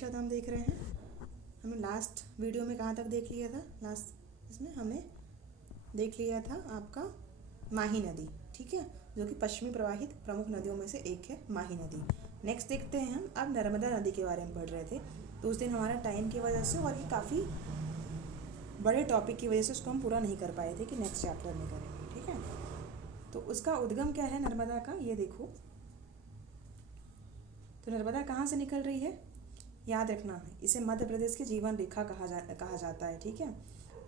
अक्षर धाम देख रहे हैं। हमने लास्ट वीडियो में कहाँ तक देख लिया था? लास्ट इसमें हमने देख लिया था आपका माही नदी, ठीक है, जो कि पश्चिमी प्रवाहित प्रमुख नदियों में से एक है माही नदी। नेक्स्ट देखते हैं हम अब नर्मदा नदी के बारे में पढ़ रहे थे, तो उस दिन हमारा टाइम की वजह से और ये काफ़ी बड़े टॉपिक की वजह से उसको हम पूरा नहीं कर पाए थे कि नेक्स्ट चैप्टर में करेंगे, ठीक है। तो उसका उद्गम क्या है नर्मदा का, ये देखो। तो नर्मदा कहाँ से निकल रही है, याद रखना है, इसे मध्य प्रदेश की जीवन रेखा कहा जाता है, ठीक है।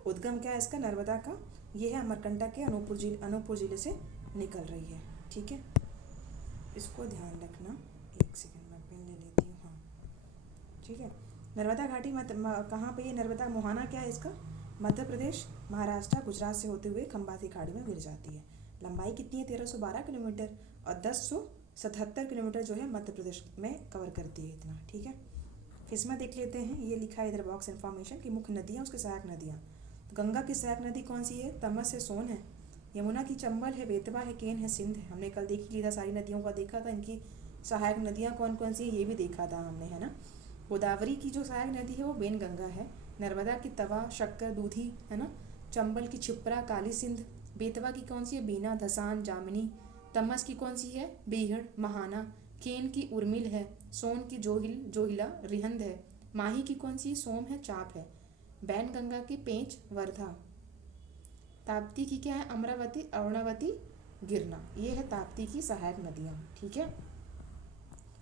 उद्गम क्या है इसका नर्मदा का, ये है अमरकंटक के अनूपपुर जिले से निकल रही है, ठीक है। इसको ध्यान रखना, एक सेकंड में पेन ले लेती हूँ, हाँ ठीक है। नर्मदा घाटी कहाँ पे है? नर्मदा मुहाना क्या है इसका, मध्य प्रदेश, महाराष्ट्र, गुजरात से होते हुए खंबाती खाड़ी में गिर जाती है। लंबाई कितनी है? 1312 किलोमीटर और 1077 किलोमीटर जो है मध्य प्रदेश में कवर करती है इतना, ठीक है। फिर इसमें देख लेते हैं, ये लिखा है इधर बॉक्स इन्फॉर्मेशन की मुख्य नदियाँ, उसके सहायक नदियाँ। तो गंगा की सहायक नदी कौन सी है? तमस है, सोन है। यमुना की चंबल है, बेतवा है, केन है, सिंध है। हमने कल देख लिया था, सारी नदियों का देखा था, इनकी सहायक नदियाँ कौन कौन सी है ये भी देखा था हमने, है ना। गोदावरी की जो सहायक नदी है वो बेन गंगा है। नर्मदा की तवा, शक्कर, दूधी, है ना। चंबल की क्षिप्रा, काली सिंध। बेतवा की कौन सी है? बीना, धसान, जामिनी। तमस की कौन सी है? बीहड़, महाना। केन की उर्मिल है। सोन की जोहिला, रिहंद है। माही की कौन सी? सोम है, चाप है। बैन गंगा की पेंच, वर्धा। ताप्ती की क्या है? अमरावती, अरुणावती, गिरना। ये है ताप्ती की सहायक नदियाँ, ठीक है।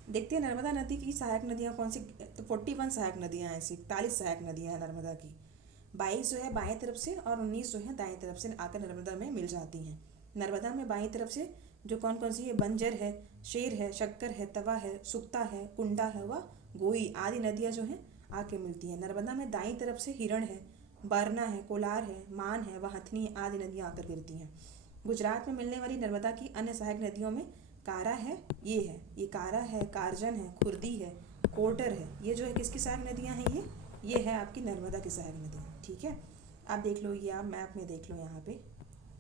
देखते हैं नर्मदा नदी की सहायक नदियाँ कौन सी। तो 41 सहायक नदियाँ हैं, ऐसी 41 सहायक नदियाँ हैं नर्मदा की। 22 जो है बाएं तरफ से और 19 जो है दाएं तरफ से आकर नर्मदा में मिल जाती हैं। नर्मदा में बाएं तरफ से जो कौन कौन सी है? बंजर है, शेर है, शक्कर है, तवा है, सुक्ता है, कुंडा है, व गोई आदि नदियाँ जो हैं आके मिलती हैं। नर्मदा में दाईं तरफ से हिरण है, बारना है, कोलार है, मान है, व हथनी आदि नदियाँ आकर गिरती हैं। गुजरात में मिलने वाली नर्मदा की अन्य सहायक नदियों में कारा है, ये कारा है, कारजन है, खुर्दी है, कोटर है। ये जो है किसकी सहायक नदियाँ हैं? ये है आपकी नर्मदा की सहायक नदियाँ, ठीक है। आप देख लो, ये आप मैप में देख लो यहाँ पे,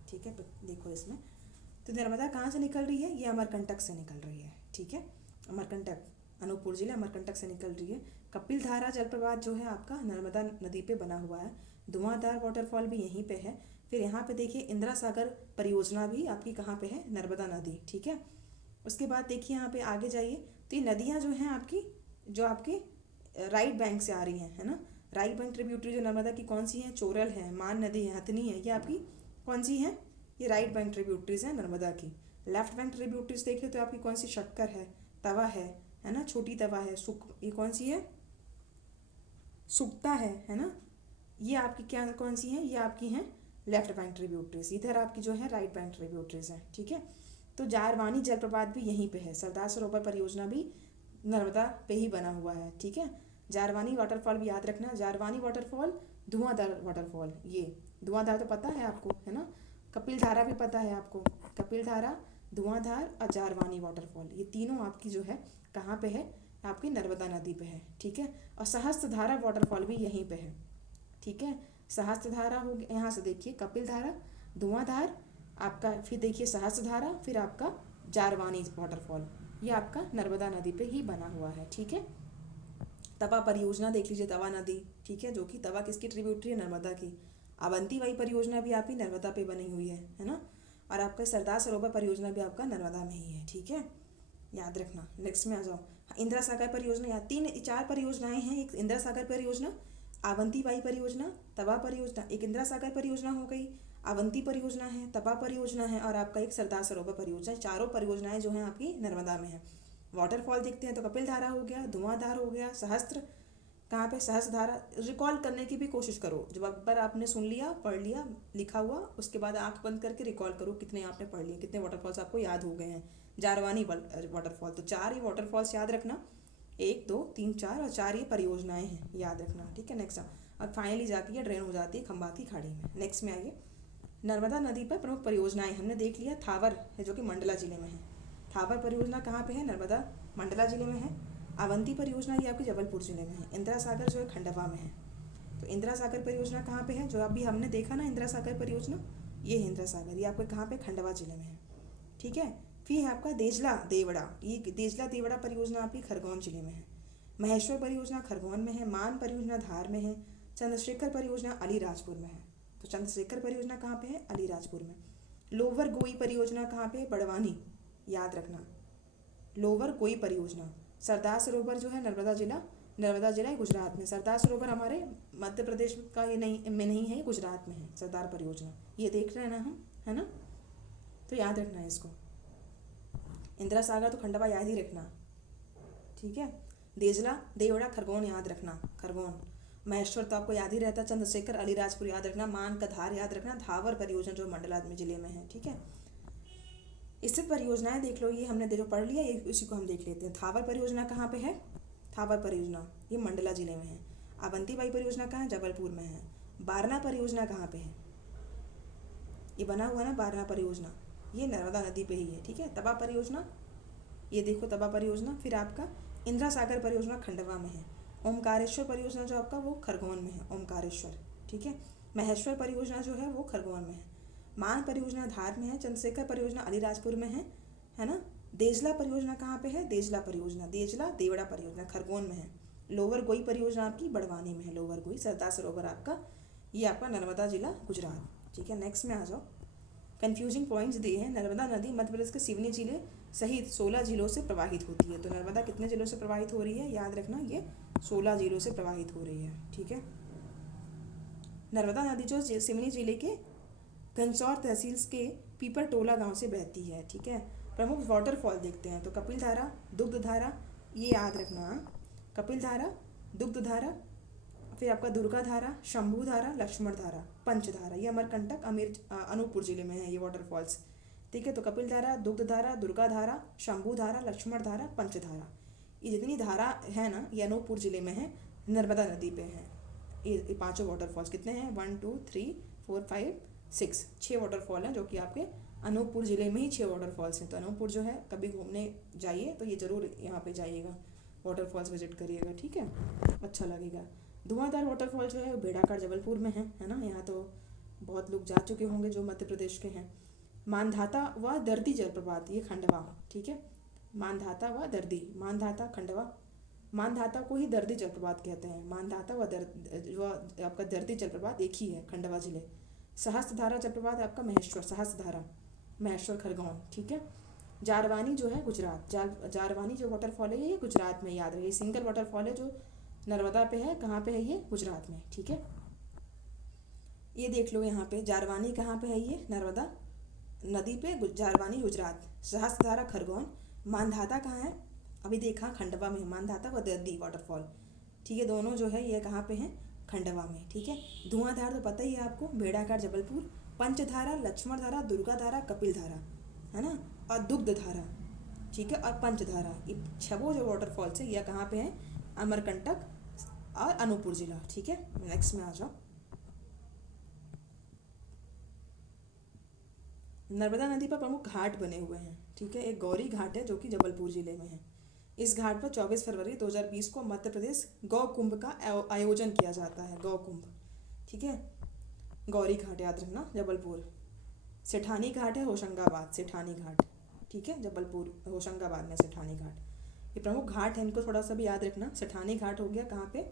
ठीक है। देखो इसमें, तो नर्मदा कहाँ से निकल रही है? ये अमरकंटक से निकल रही है, ठीक है। अमरकंटक, अनूपपुर जिला अमरकंटक से निकल रही है। कपिल धारा जलप्रपात जो है आपका नर्मदा नदी पे बना हुआ है। धुआंधार वाटरफॉल भी यहीं पे है। फिर यहाँ पे देखिए इंदिरा सागर परियोजना भी आपकी कहाँ पे है? नर्मदा नदी, ठीक है। उसके बाद देखिए यहाँ पे आगे जाइए, तो ये नदियाँ जो हैं आपकी, जो आपकी राइट बैंक से आ रही हैं, है ना। राइट बैंक ट्रिब्यूटरी जो नर्मदा की कौन सी है? चोरल है, मान नदी है, हथनी है, ये आपकी कौन सी है? ये राइट बैंक ट्रिब्यूटरीज हैं नर्मदा की। लेफ्ट बैंक ट्रिब्यूटरीज देखें तो आपकी कौन सी? शक्कर है, तवा है ना, छोटी तवा है, ये कौन सी है? सुक्ता है ना। ये आपकी क्या कौन सी हैं? ये आपकी हैं लेफ्ट बैंक ट्रिब्यूटरीज। इधर आपकी जो है राइट बैंक ट्रिब्यूटरीज हैं, ठीक है। तो जारवानी जलप्रपात भी यहीं पे है। सरदार सरोवर परियोजना भी नर्मदा पे ही बना हुआ है, ठीक है। जारवानी वाटरफॉल भी याद रखना, जारवानी वाटरफॉल, धुआंधार वाटरफॉल, ये धुआंधार तो पता है आपको, है ना। कपिल धारा भी पता है आपको, कपिल धारा, धुआंधार और जारवानी वाटरफॉल, ये तीनों आपकी जो है कहाँ पे है? आपकी नर्मदा नदी पे है, ठीक है। और सहस्त्रधारा वाटरफॉल भी यहीं पे है, ठीक है। सहस्त्रधारा हो गया, यहाँ से देखिए कपिल धारा, धुआंधार आपका, फिर देखिए सहस्त्रधारा, फिर आपका जारवानी वाटरफॉल, ये आपका नर्मदा नदी पे ही बना हुआ है, ठीक है। तवा परियोजना देख लीजिए, तवा नदी, ठीक है, जो कि तवा किसकी ट्रिब्यूटरी है? नर्मदा की। अवंती वाई परियोजना भी आपकी नर्मदा पे बनी हुई है ना। और आपका सरदार सरोवर परियोजना भी आपका नर्मदा में ही है, ठीक है, याद रखना। नेक्स्ट में आ जाओ, इंदिरा सागर परियोजना, या 4 परियोजनाएं हैं। एक इंदिरा सागर परियोजना, अवंती वाई परियोजना, तवा परियोजना, एक इंदिरा सागर परियोजना हो गई, अवंती परियोजना है, तवा परियोजना है, और आपका एक सरदार सरोवर परियोजना। चारों परियोजनाएं जो हैं आपकी नर्मदा में है। वाटरफॉल देखते हैं तो कपिल धारा हो गया, धुआंधार हो गया, सहस्त्र कहाँ पे? सहस्त्रधारा। रिकॉल करने की भी कोशिश करो, जब एक बार आपने सुन लिया, पढ़ लिया, लिखा हुआ, उसके बाद आंख बंद करके रिकॉल करो कितने आपने पढ़ लिए, कितने वाटरफॉल्स आपको याद हो गए हैं। जारवानी वाटरफॉल, तो 4 ही वाटरफॉल्स याद रखना, 1 2 3 4, और 4 ये परियोजनाएं हैं, याद रखना, ठीक है। नेक्स्ट और फाइनली जाती है ड्रेन हो जाती है खंबाती खाड़ी में। नेक्स्ट में आइए, नर्मदा नदी पर प्रमुख परियोजनाएं हमने देख लिया। थावर है जो कि मंडला जिले में है। थावर परियोजना कहाँ पे है? नर्मदा मंडला जिले में है। अवंती परियोजना ये आपकी जबलपुर जिले में है। इंदिरा सागर जो है खंडवा में है। तो इंदिरा सागर परियोजना कहाँ पे है? जो अभी हमने देखा ना इंदिरा सागर परियोजना, ये है इंदिरा सागर, ये आपको कहाँ पे? खंडवा जिले में है, ठीक है। फिर है आपका देजला देवड़ा, ये देजला देवड़ा परियोजना आपकी खरगोन जिले में है। महेश्वर परियोजना खरगोन में है, मान परियोजना धार में है, चंद्रशेखर परियोजना अलीराजपुर में है। तो चंद्रशेखर परियोजना कहाँ पे है? अलीराजपुर में। लोअर गोई परियोजना कहाँ पे? बड़वानी, याद रखना। लोअर गोई परियोजना। सरदार सरोवर जो है नर्मदा जिला है गुजरात में। सरदार सरोवर हमारे मध्य प्रदेश का ये नहीं है, गुजरात में है सरदार परियोजना। ये देख रहे हैं ना हम, है ना? तो याद रखना है इसको। इंदिरा सागर तो खंडवा याद ही रखना, ठीक है। देजला देवड़ा खरगोन याद रखना, खरगोन। महेश्वर तो आपको याद ही रहता। चंद्रशेखर अलीराजपुर याद रखना। मान का धार याद रखना। धावर परियोजना जो मंडला जिले में है, ठीक है। इससे परियोजनाएं देख लो, ये हमने जो पढ़ लिया ये इसी को हम देख लेते हैं। थावर परियोजना कहाँ पे है? थावर परियोजना ये मंडला जिले में है। अवंतीबाई परियोजना कहाँ है? जबलपुर में है। बारना परियोजना कहाँ पे है? ये बना हुआ ना बारना परियोजना, ये नर्मदा नदी पे ही है, ठीक है। तबा परियोजना, ये देखो तबा परियोजना। फिर आपका इंदिरा सागर परियोजना खंडवा में है। ओमकारेश्वर परियोजना जो आपका वो खरगोन में है, ओमकारेश्वर, ठीक है। महेश्वर परियोजना जो है वो खरगोन में है। मान परियोजना धार में है। चंद्रशेखर परियोजना अलीराजपुर में है ना। देजला परियोजना कहाँ पे है? देजला परियोजना, देजला देवड़ा परियोजना खरगोन में है। लोअर गोई परियोजना आपकी बड़वानी में है। लोअर गोई सरदार सरोवर आपका, ये आपका नर्मदा जिला गुजरात, ठीक है। नेक्स्ट में आ जाओ। कन्फ्यूजिंग पॉइंट्स दिए हैं। नर्मदा नदी मध्य प्रदेश के सिवनी जिले सहित 16 जिलों से प्रवाहित होती है। तो नर्मदा कितने जिलों से प्रवाहित हो रही है? याद रखना, ये 16 जिलों से प्रवाहित हो रही है, ठीक है। नर्मदा नदी जो सिवनी जिले के घनसौर तहसील के पीपरटोला गांव से बहती है, ठीक है। प्रमुख वाटरफॉल देखते हैं तो कपिलधारा, दुग्धधारा, ये याद रखना। कपिलधारा, दुग्धधारा, फिर आपका दुर्गाधारा, शंभुधारा, लक्ष्मणधारा, पंचधारा, ये अमरकंटक अनूपपुर जिले में है ये वाटरफॉल्स, ठीक है। तो कपिलधारा, दुग्धधारा, दुर्गाधारा, शंभुधारा, लक्ष्मणधारा, पंचधारा, ये जितनी धारा है ना ये अनूपपुर जिले में है, नर्मदा नदी पे है। ये पांचों वाटरफॉल्स कितने हैं? 1 2 3 4 5 6, 6 वाटरफॉल हैं जो कि आपके अनूपपुर जिले में ही 6 वाटरफॉल्स हैं। तो अनूपपुर जो है कभी घूमने जाइए तो ये ज़रूर यहाँ पे जाइएगा, वाटरफॉल्स विजिट करिएगा, ठीक है, अच्छा लगेगा। धुआंधार वाटरफॉल जो है भेड़ाघाट जबलपुर में है ना। यहाँ तो बहुत लोग जा चुके होंगे जो मध्य प्रदेश के हैं। मानधाता व दर्दी जलप्रपात, ये खंडवा, ठीक है। मानधाता व दर्दी, मानधाता खंडवा, मानधाता को ही दर्दी जलप्रपात कहते हैं। मानधाता व आपका दर्दी जलप्रपात एक ही है, खंडवा जिले। सहस्त्रधारा जलप्रपात आपका महेश्वर, सहस्त्रधारा महेश्वर खरगोन, ठीक है। जारवानी जो है गुजरात, जारवानी जो वाटरफॉल है ये गुजरात में, याद रखिए। सिंगल वाटरफॉल है जो नर्मदा पे है, कहाँ पे है ये? गुजरात में, ठीक है। ये देख लो यहाँ पे जारवानी कहाँ पे है? ये नर्मदा नदी पे, जारवानी गुजरात। सहस्त्रधारा खरगोन। मानधाता कहाँ है? अभी देखा खंडवा में, मानधाता व दर्दी वाटरफॉल, ठीक है। दोनों जो है ये कहाँ पे हैं? खंडवा में, ठीक है। धुआंधार तो पता ही है आपको, भेड़ाघाट जबलपुर। पंचधारा, लक्ष्मणधारा, दुर्गाधारा, कपिलधारा, है ना, और दुग्धधारा, ठीक है, और पंचधारा, ये छह जो वाटरफॉल्स है ये कहाँ पे हैं? अमरकंटक और अनूपपुर जिला, ठीक है। नेक्स्ट में आ जाओ। नर्मदा नदी पर प्रमुख घाट बने हुए हैं, ठीक है। एक गौरी घाट है जो कि जबलपुर जिले में है। इस घाट पर 24 फरवरी 2020 को मध्य प्रदेश गौ कुंभ का आयोजन किया जाता है, गौ कुंभ, ठीक है। गौरी घाट याद रखना, जबलपुर। सेठानी घाट है होशंगाबाद, सेठानी घाट, ठीक है, जबलपुर होशंगाबाद में सेठानी घाट। ये प्रमुख घाट है, इनको थोड़ा सा भी याद रखना। सेठानी घाट हो गया कहाँ पे?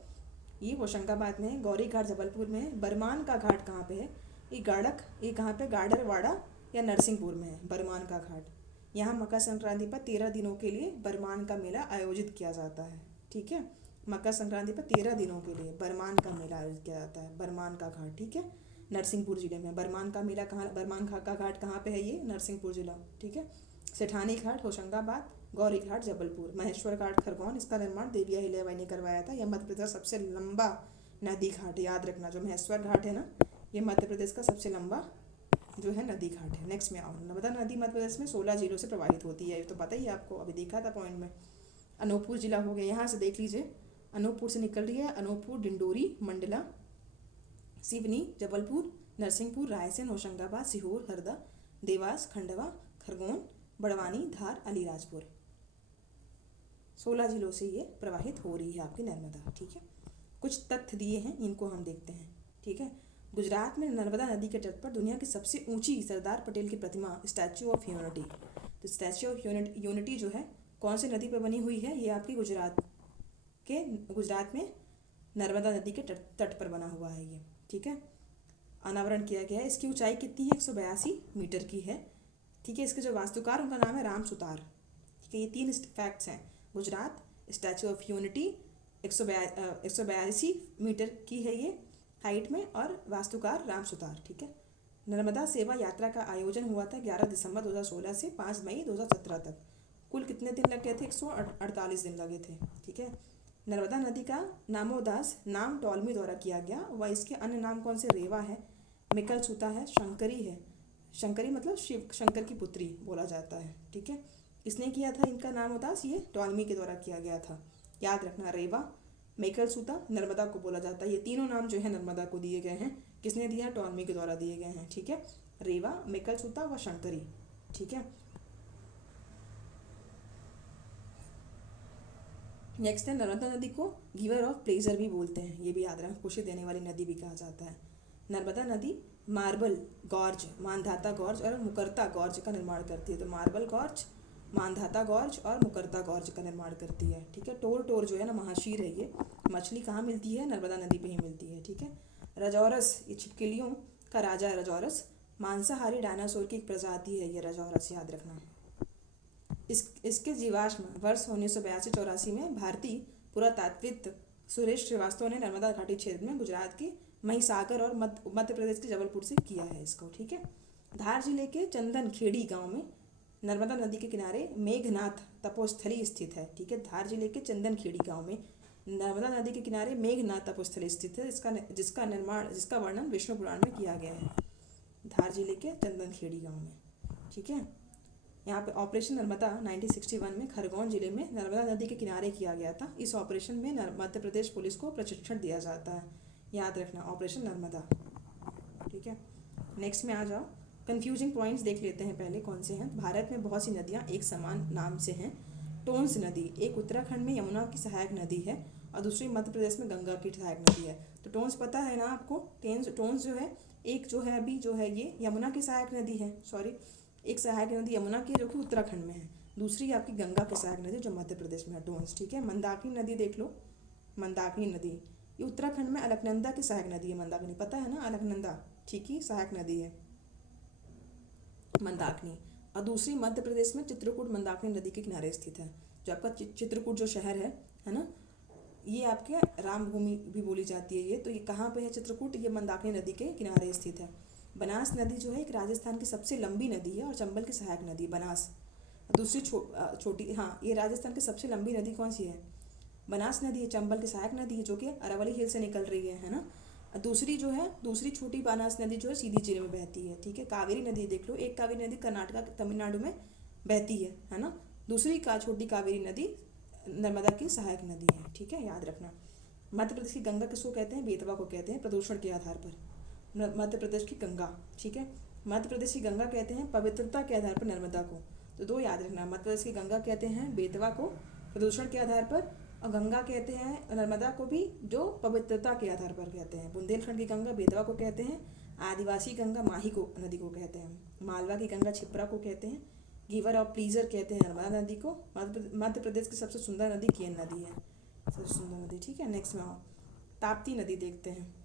ये होशंगाबाद में है। गौरी घाट जबलपुर में है। बरमान का घाट कहाँ पे है? ये गाड़क, ये कहाँ पे? गाडरवाड़ा या नरसिंहपुर में है बरमान का घाट। यहाँ मकर संक्रांति पर 13 दिनों के लिए बरमान का मेला आयोजित किया जाता है, ठीक है। मकर संक्रांति पर 13 दिनों के लिए बरमान का मेला आयोजित किया जाता है, बरमान का घाट, ठीक है, नरसिंहपुर जिले में। बरमान का मेला कहाँ, बरमान का घाट कहाँ पे है? ये नरसिंहपुर जिला, ठीक है। सेठानी घाट होशंगाबाद, गौरी घाट जबलपुर, महेश्वर घाट खरगोन। इसका निर्माण देविया हिलेबाई ने करवाया था। यह मध्य प्रदेश का सबसे लंबा नदी घाट, याद रखना। जो महेश्वर घाट है ना ये मध्य प्रदेश का सबसे लंबा जो है नदी घाट है। नेक्स्ट में आओ। नर्मदा नदी मध्य प्रदेश में 16 जिलों से प्रवाहित होती है, ये तो पता ही है आपको, अभी देखा था पॉइंट में। अनूपपुर जिला हो गया, यहाँ से देख लीजिए, अनूपपुर से निकल रही है। अनूपपुर, डिंडोरी, मंडला, सिवनी, जबलपुर, नरसिंहपुर, रायसेन, होशंगाबाद, सीहोर, हरदा, देवास, खंडवा, खरगोन, बड़वानी, धार, अलीराजपुर, 16 जिलों से ये प्रवाहित हो रही है आपकी नर्मदा, ठीक है। कुछ तथ्य दिए हैं, इनको हम देखते हैं, ठीक है। गुजरात में नर्मदा नदी के तट पर दुनिया की सबसे ऊंची सरदार पटेल की प्रतिमा, स्टैच्यू ऑफ यूनिटी। तो स्टैच्यू ऑफ यूनिटी जो है कौन सी नदी पर बनी हुई है? ये आपकी गुजरात के गुजरात में नर्मदा नदी के तट पर बना हुआ है ये, ठीक है। अनावरण किया गया है। इसकी ऊंचाई कितनी है? 182 मीटर की है, ठीक है। इसके जो वास्तुकार उनका नाम है राम सुतार, ठीक है। ये 3 फैक्ट्स हैं। Gujarat, Statue of Unity 182 metre की है ये हाइट में, और वास्तुकार राम सुतार, ठीक है। नर्मदा सेवा यात्रा का आयोजन हुआ था 11 दिसंबर 2016 से 5 मई 2017 तक। कुल कितने दिन लगे थे? 148 दिन लगे थे, ठीक है। नर्मदा नदी का नामोदास नाम टॉलमी द्वारा किया गया, व इसके अन्य नाम कौन से? रेवा है, मिकल सूता है, शंकरी है। शंकरी मतलब शिव शंकर की पुत्री बोला जाता है, ठीक है। किसने किया था इनका नामोदास? ये टॉलमी के द्वारा किया गया था। याद रखना, रेवा, मेकल सूता, नर्मदा को बोला जाता है। ये तीनों नाम जो है नर्मदा को दिए गए हैं। किसने दिया? टॉलमी के द्वारा दिए गए हैं, ठीक है। रेवा, मेकल सूता व शंकरी, ठीक है। नेक्स्ट है, नर्मदा नदी को गिवर ऑफ प्लेजर भी बोलते हैं। ये भी याद रखना, खुशी देने वाली नदी भी कहा जाता है। नर्मदा नदी मार्बल गॉर्ज, मानधाता गॉर्ज और मुकरता गॉर्ज का निर्माण करती है। तो मार्बल गॉर्ज, मानधाता गॉर्ज और मुकरता गॉर्ज का निर्माण करती है, ठीक है। टोर जो है ना, महाशीर है ये मछली, कहाँ मिलती है? नर्मदा नदी पे ही मिलती है, ठीक है। रजौरस, ये छिपकलियों का राजा है रजौरस। मांसाहारी डायनासोर की एक प्रजाति है ये रजौरस, याद रखना। इसके जीवाश्म वर्ष 1982-84 में भारतीय पुरातात्विक सुरेश श्रीवास्तव ने नर्मदा घाटी क्षेत्र में गुजरात के महिसागर और मध्य प्रदेश के जबलपुर से किया है इसको, ठीक है। धार जिले के चंदन खेड़ी गांव में नर्मदा नदी के किनारे मेघनाथ तपोस्थली स्थित है, ठीक है। धार जिले के चंदन खेड़ी गांव में नर्मदा नदी के किनारे मेघनाथ तपोस्थली स्थित है, जिसका वर्णन विष्णु पुराण में किया गया है। धार जिले के चंदन खेड़ी गाँव में, ठीक है। यहाँ पे ऑपरेशन नर्मदा 1961 में खरगोन जिले में नर्मदा नदी के किनारे किया गया था। इस ऑपरेशन में मध्य प्रदेश पुलिस को प्रशिक्षण दिया जाता है, याद रखना, ऑपरेशन नर्मदा, ठीक है। नेक्स्ट में आ जाओ, कंफ्यूजिंग पॉइंट्स देख लेते हैं पहले कौन से हैं। भारत में बहुत सी नदियाँ एक समान नाम से हैं। टोंस नदी एक उत्तराखंड में यमुना की सहायक नदी है और दूसरी मध्य प्रदेश में गंगा की सहायक नदी है। तो टोंस पता है ना आपको? टोंस जो है, एक जो है अभी जो है ये यमुना की सहायक नदी है, सॉरी, एक सहायक नदी यमुना की जो कि उत्तराखंड में है, दूसरी आपकी गंगा की सहायक नदी जो मध्य प्रदेश में है, टोंस, ठीक है। मंदाकिनी नदी देख लो, मंदाकिनी नदी ये उत्तराखंड में अलकनंदा की सहायक नदी है। मंदाकिनी पता है ना, अलकनंदा, ठीक ही सहायक नदी है मंदाकिनी। और दूसरी मध्य प्रदेश में चित्रकूट मंदाकिनी नदी के किनारे स्थित है। जो आपका चित्रकूट जो शहर है ना, ये आपके रामभूमि भी बोली जाती है ये। तो ये कहाँ पे है चित्रकूट? ये मंदाकिनी नदी के किनारे स्थित है। बनास नदी जो है एक राजस्थान की सबसे लंबी नदी है और चंबल की सहायक नदी बनास। दूसरी छोटी, हाँ, ये राजस्थान की सबसे लंबी नदी कौन सी है? बनास नदी है, चंबल की सहायक नदी है जो कि अरावली हिल से निकल रही है ना। दूसरी जो है, दूसरी छोटी बनास नदी जो है सीधी जिले में बहती है, ठीक है। कावेरी नदी देख लो, एक कावेरी नदी कर्नाटक तमिलनाडु में बहती है ना। दूसरी छोटी कावेरी नदी नर्मदा की सहायक नदी है, ठीक है, याद रखना। मध्य प्रदेश की गंगा किसको कहते हैं? बेतवा को कहते हैं, प्रदूषण के आधार पर। मध्य प्रदेश की गंगा, ठीक है, मध्य प्रदेश की गंगा कहते हैं पवित्रता के आधार पर नर्मदा को। तो दो याद रखना, मध्य प्रदेश की गंगा कहते हैं बेतवा को प्रदूषण के आधार पर, और गंगा कहते हैं नर्मदा को भी जो पवित्रता के आधार पर कहते हैं। बुंदेलखंड की गंगा बेतवा को कहते हैं, आदिवासी गंगा माही को नदी को कहते हैं, मालवा की गंगा छिप्रा को कहते हैं, गिवर ऑफ प्लीजर कहते हैं नर्मदा नदी को। मध्य प्रदेश की सबसे सुंदर नदी केन नदी है, सबसे सुंदर नदी, ठीक है। नेक्स्ट में आओ, ताप्ती नदी देखते हैं।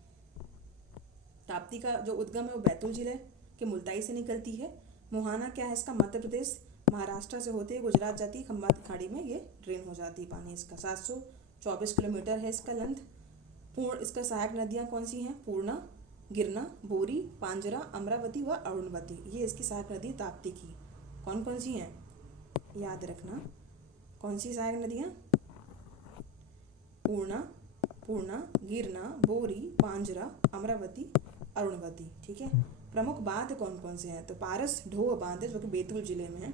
ताप्ती का जो उद्गम है वो बैतूल जिले के मुल्ताई से निकलती है। मुहाना क्या है इसका? मध्य प्रदेश महाराष्ट्र से होते हुए गुजरात जाती है, खंबात खाड़ी में ये ड्रेन हो जाती है पानी इसका। 724 किलोमीटर है इसका लेंथ। पूर्ण इसका सहायक नदियाँ कौन सी हैं? पूर्णा, गिरना, बोरी, पांजरा, अमरावती व अरुणवती, ये इसकी सहायक नदी ताप्ती की। कौन कौन सी हैं याद रखना, कौन सी सहायक नदियाँ? पूर्णा, गिरना, बोरी, पांजरा, अमरावती, अरुणवती, ठीक है। प्रमुख बांध कौन कौन से हैं? तो पारस ढोह बांध है जो कि बैतूल जिले में है,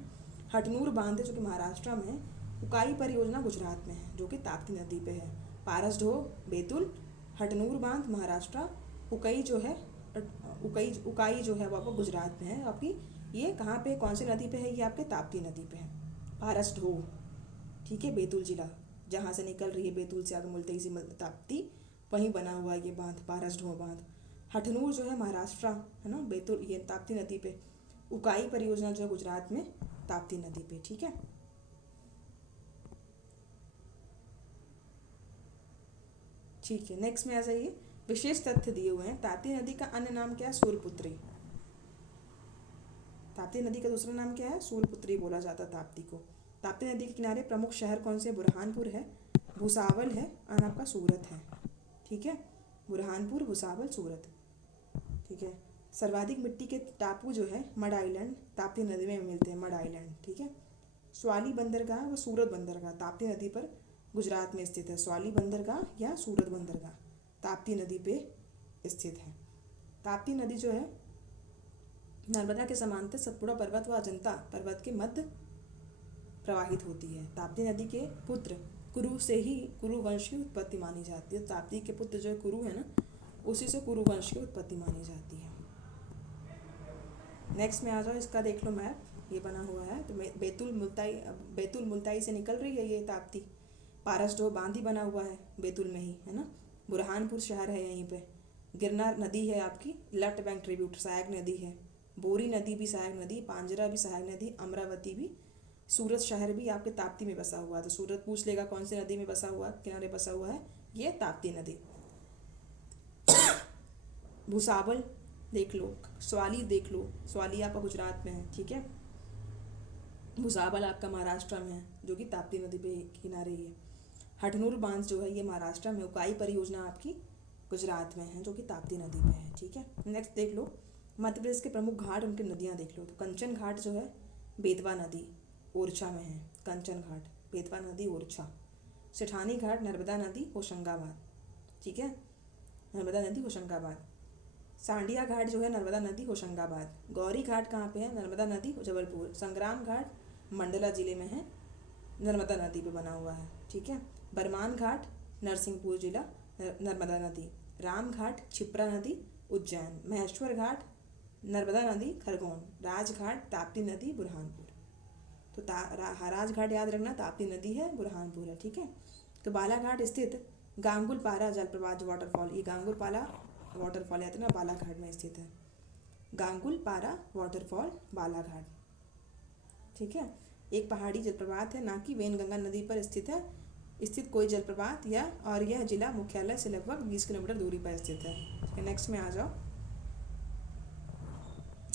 हटनूर बांध है जो कि महाराष्ट्र में है, उकाई परियोजना गुजरात में है जो कि ताप्ती नदी पे है। पारस ढोह बैतूल, हटनूर बांध महाराष्ट्र, उकाई जो है वो आपको गुजरात में है। आपकी ये कहाँ पे, कौन सी नदी पे है? ये आपके ताप्ती नदी पे है, पारस ढोह, ठीक है, बैतूल जिला जहाँ से निकल रही है, बैतूल से आगे मुल्ताई से ताप्ती, वहीं बना हुआ ये बांध, पारस ढोह बांध। हटनूर जो है महाराष्ट्र है ना, बैतूल ये ताप्ती नदी पे। उकाई परियोजना जो है गुजरात में ताप्ती नदी पे, ठीक है। ठीक है, नेक्स्ट में आ जाइए। विशेष तथ्य दिए हुए हैं। ताप्ती नदी का अन्य नाम क्या है? सूर्यपुत्री। ताप्ती नदी का दूसरा नाम क्या है? सूर्यपुत्री बोला जाता है ताप्ती को। ताप्ती नदी के किनारे प्रमुख शहर कौन से? बुरहानपुर है, भुसावल है और आपका सूरत है। ठीक है, बुरहानपुर, भुसावल, सूरत। ठीक है, सर्वाधिक मिट्टी के टापू जो है मड आइलैंड, ताप्ती नदी में मिलते हैं, मड आइलैंड। ठीक है, स्वाली बंदरगाह व सूरत बंदरगाह ताप्ती नदी पर गुजरात में स्थित है। स्वाली बंदरगाह या सूरत बंदरगाह ताप्ती नदी पे स्थित है। ताप्ती नदी जो है नर्मदा के समांतर सतपुड़ा पर्वत व अजंता पर्वत के मध्य प्रवाहित होती है। ताप्ती नदी के पुत्र कुरु से ही कुरु वंश की उत्पत्ति मानी जाती है। ताप्ती के पुत्र जो कुरु है ना, उसी से कुरु वंश की उत्पत्ति मानी जाती है। नेक्स्ट में आ जाओ, इसका देख लो मैप, ये बना हुआ है। तो बैतुल मुल्ताई से निकल रही है ये ताप्ती। पारसडोह बांध ही बना हुआ है बैतुल में ही, है ना। बुरहानपुर शहर है यहीं पे। गिरनार नदी है आपकी, लेफ्ट बैंक ट्रिब्यूट, सहायक नदी है। बोरी नदी भी सहायक नदी, पांजरा भी सहायक नदी, अमरावती भी। सूरत शहर भी आपके ताप्ती में बसा हुआ है। तो सूरत पूछ लेगा कौन सी नदी में बसा हुआ, किनारे बसा हुआ है? ये ताप्ती नदी। भुसावल देख लो, स्वाली देख लो, स्वाली आपका गुजरात में है। ठीक है, भुसावल आपका महाराष्ट्र में है, जो कि ताप्ती नदी पे किनारे ही है। हठनूर बांध जो है ये महाराष्ट्र में, उकाई परियोजना आपकी गुजरात में है, जो कि ताप्ती नदी पे है। ठीक है, नेक्स्ट देख लो मध्य प्रदेश के प्रमुख घाट, उनकी नदियाँ देख लो। तो कंचन घाट जो है बेतवा नदी ओरछा में है, कंचन घाट, बेतवा नदी, ओरछा। सेठानी घाट नर्मदा नदी, होशंगाबाद। ठीक है, नर्मदा नदी, होशंगाबाद। सांडिया घाट जो है नर्मदा नदी, होशंगाबाद। गौरी घाट कहाँ पे है? नर्मदा नदी, जबलपुर। संग्राम घाट मंडला जिले में है, नर्मदा नदी पे बना हुआ है। ठीक है, बरमान घाट नरसिंहपुर जिला, नर्मदा नदी। राम घाट क्षिप्रा नदी, उज्जैन। महेश्वर घाट नर्मदा नदी, खरगोन। राजघाट ताप्ती नदी, बुरहानपुर। तो राजघाट याद रखना, ताप्ती नदी है, बुरहानपुर है। ठीक है, तो बालाघाट स्थित गांगुलपारा जलप्रपात वाटरफॉल, ये गांगुलपारा वाटरफॉल याद रखना, बालाघाट में स्थित है। गांगुलपारा वाटरफॉल, बालाघाट। ठीक है, एक पहाड़ी जलप्रपात है, ना कि वेनगंगा नदी पर स्थित कोई जलप्रपात या, और यह जिला मुख्यालय से लगभग 20 किलोमीटर दूरी पर स्थित है। नेक्स्ट में आ जाओ।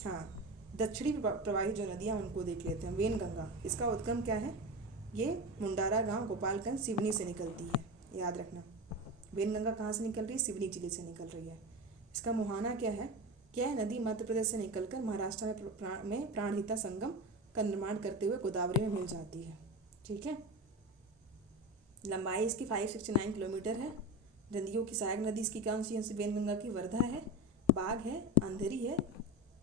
हाँ, दक्षिणी प्रवाही जो नदियाँ उनको देख लेते हैं। वेनगंगा, इसका उद्गम क्या है? ये मुंडारा गांव, गोपालगंज, सिवनी से निकलती है, याद रखना। वेनगंगा कहाँ से निकल रही है? सिवनी जिले से निकल रही है। इसका मुहाना क्या है? क्या है? नदी मध्य प्रदेश से निकलकर महाराष्ट्र में प्राणहिता संगम का निर्माण करते हुए गोदावरी में मिल जाती है। ठीक है, लंबाई इसकी 569 किलोमीटर है। नदियों की सहायक नदी इसकी कौन सी है? वेनगंगा की वर्धा है, बाघ है, अंधेरी है,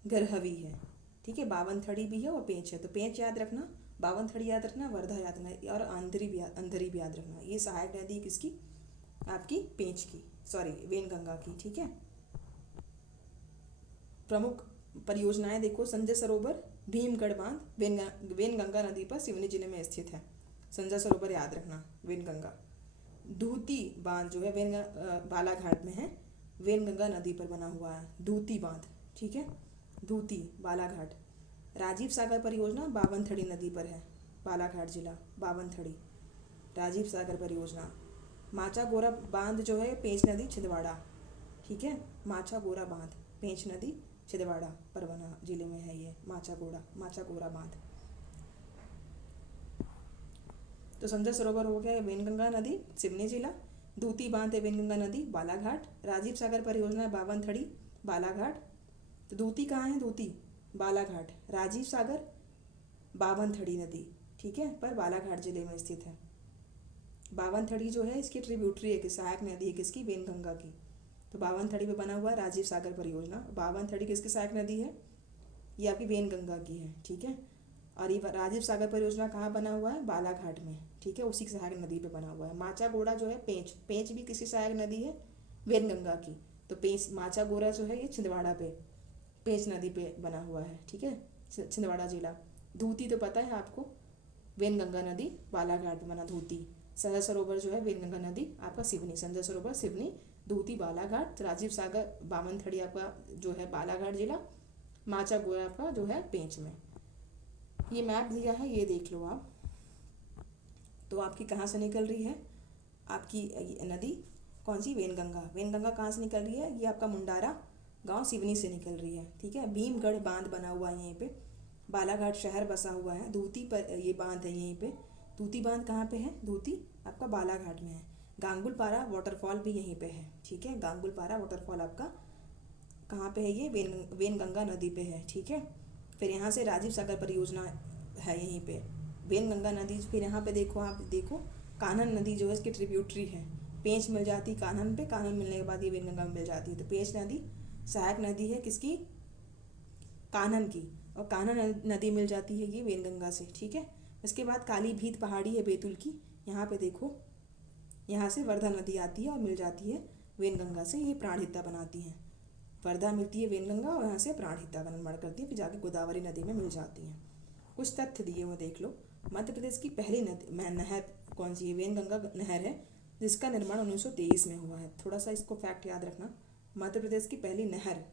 गरहवी है। ठीक है, बावनथड़ी भी है और पेंच है। तो पेंच याद रखना, बावनथड़ी याद रखना, वर्धा याद रखना, और अंधेरी भी याद रखना। ये सहायक नदी किसकी? आपकी पेंच की, सॉरी वेनगंगा की। ठीक है, प्रमुख परियोजनाएं देखो, संजय सरोवर, भीमगढ़ बांध, वेनगंगा नदी पर सिवनी जिले में स्थित है। संजय सरोवर याद रखना, वेनगंगा। दूती बांध जो है बालाघाट में है, वेनगंगा नदी पर बना हुआ है, दूती बांध। ठीक है, दूती, बालाघाट। राजीव सागर परियोजना बावनथड़ी नदी पर है, बालाघाट जिला, बावनथड़ी, राजीव सागर परियोजना। माचा गोरा बांध जो है पेंच नदी, छिंदवाड़ा। ठीक है, माचा गोरा बांध, पेंच नदी, छिंदवाड़ा परगना जिले में है ये माचा गोरा बांध। तो संजय सरोवर हो गया वेनगंगा नदी, सिवनी जिला। दूती बांध है वेनगंगा नदी, बालाघाट। राजीव सागर परियोजना बावनथड़ी, बालाघाट। तो दूती कहाँ है? दूती बालाघाट, राजीव सागर बावनथड़ी नदी, ठीक है, पर बालाघाट जिले में स्थित है। बावनथड़ी जो है इसकी ट्रिब्यूटरी है, कि सहायक नदी है किसकी? वेनगंगा की। तो बावनथड़ी पे बना हुआ है राजीव सागर परियोजना। बावनथड़ी किसकी सहायक नदी है? ये आपकी वेनगंगा की है। ठीक है, और ये राजीव सागर परियोजना कहाँ बना हुआ है? बालाघाट में। ठीक है, उसी की सहायक नदी पे बना हुआ है। माचा गोड़ा जो है पेंच भी किसी सहायक नदी है? वेनगंगा की। तो पेंच माचा गोड़ा जो है ये छिंदवाड़ा पे पेंच नदी पे बना हुआ है। ठीक है, छिंदवाड़ा जिला। धूती तो पता है आपको, वेनगंगा नदी बालाघाट पे बना धूती। संजय सरोवर जो है वेनगंगा नदी आपका सिवनी, संजय सरोवर सिवनी, धूती बालाघाट, राजीव सागर बावनथड़ी आपका जो है बालाघाट जिला, माचा गोड़ा आपका जो है पेंच में। ये मैप दिया है, ये देख लो आप। तो आपकी कहाँ से निकल रही है? आपकी नदी कौन सी, वेनगंगा। वेनगंगा कहाँ से निकल रही है, ये आपका मुंडारा गांव सिवनी से निकल रही है, ठीक है। भीमगढ़ बांध बना हुआ है यहीं पे, बालाघाट शहर बसा हुआ है, धूती पर ये बांध है यहीं पे। धूती बांध कहाँ पे है, धूती आपका बालाघाट में है। गांगुलपारा वाटरफॉल भी यहीं पे है, ठीक है। गांगुलपारा वाटरफॉल आपका कहाँ पे है, ये वेनगंगा नदी पे है, ठीक है। फिर यहाँ से राजीव सागर परियोजना है यहीं पे, वेनगंगा नदी। फिर यहाँ पे देखो, आप देखो कान्हन नदी जो है इसकी ट्रिब्यूटरी है, पेंच मिल जाती कान्हन पे, कान्हन मिलने के बाद ये वेनगंगा में मिल जाती है। तो पेंच नदी सहायक नदी है किसकी, कान्हन की, और कान्हन नदी मिल जाती है ये वेनगंगा से, ठीक है। इसके बाद काली भीत पहाड़ी है बैतूल की, यहाँ पे देखो, यहाँ से वर्धा नदी आती है और मिल जाती है वेनगंगा से, ये प्राणहिता बनाती है। वर्धा मिलती है वेनगंगा और यहाँ से प्राणहिता बन करती है, फिर जाके गोदावरी नदी में मिल जाती हैं। कुछ तथ्य दिए हुए देख लो। मध्य प्रदेश की पहली नदी नहर कौन सी है, वेनगंगा नहर है, जिसका निर्माण 1923 में हुआ है। थोड़ा सा इसको फैक्ट याद रखना, मध्य प्रदेश की पहली नहर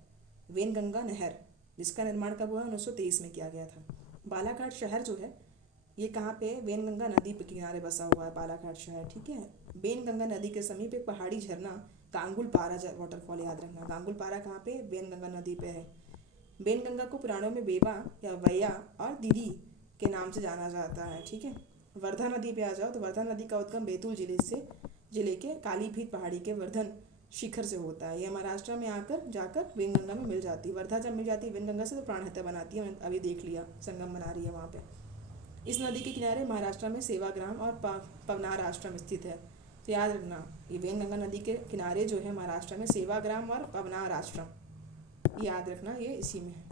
वेनगंगा नहर, जिसका निर्माण कब हुआ, 1923 में किया गया था। बालाघाट शहर जो है ये कहाँ पे है, वेनगंगा नदी के किनारे बसा हुआ है बालाघाट शहर, ठीक है। वेनगंगा नदी के समीप एक पहाड़ी झरना गांगुलपारा वाटरफॉल याद रखना। गांगुलपारा कहाँ पे, वेनगंगा नदी पे है। वेनगंगा को पुराणों में बेवा या वैया और दीदी के नाम से जाना जाता है, ठीक है। वर्धा नदी पे आ जाओ तो वर्धा नदी का उद्गम बैतूल जिले के कालीभीत पहाड़ी के वर्धन शिखर से होता है। यह महाराष्ट्र में आकर जाकर वेनगंगा में मिल जाती है। वर्धा जब मिल जाती है वेनगंगा से तो प्राणहिता बनाती है, मैंने अभी देख लिया, संगम बना रही है वहाँ पे। इस नदी के किनारे महाराष्ट्र में सेवाग्राम और पवनार आश्रम स्थित है। तो याद रखना, ये वेनगंगा नदी के किनारे जो है महाराष्ट्र में सेवाग्राम और पवनार आश्रम, याद रखना ये इसी में है।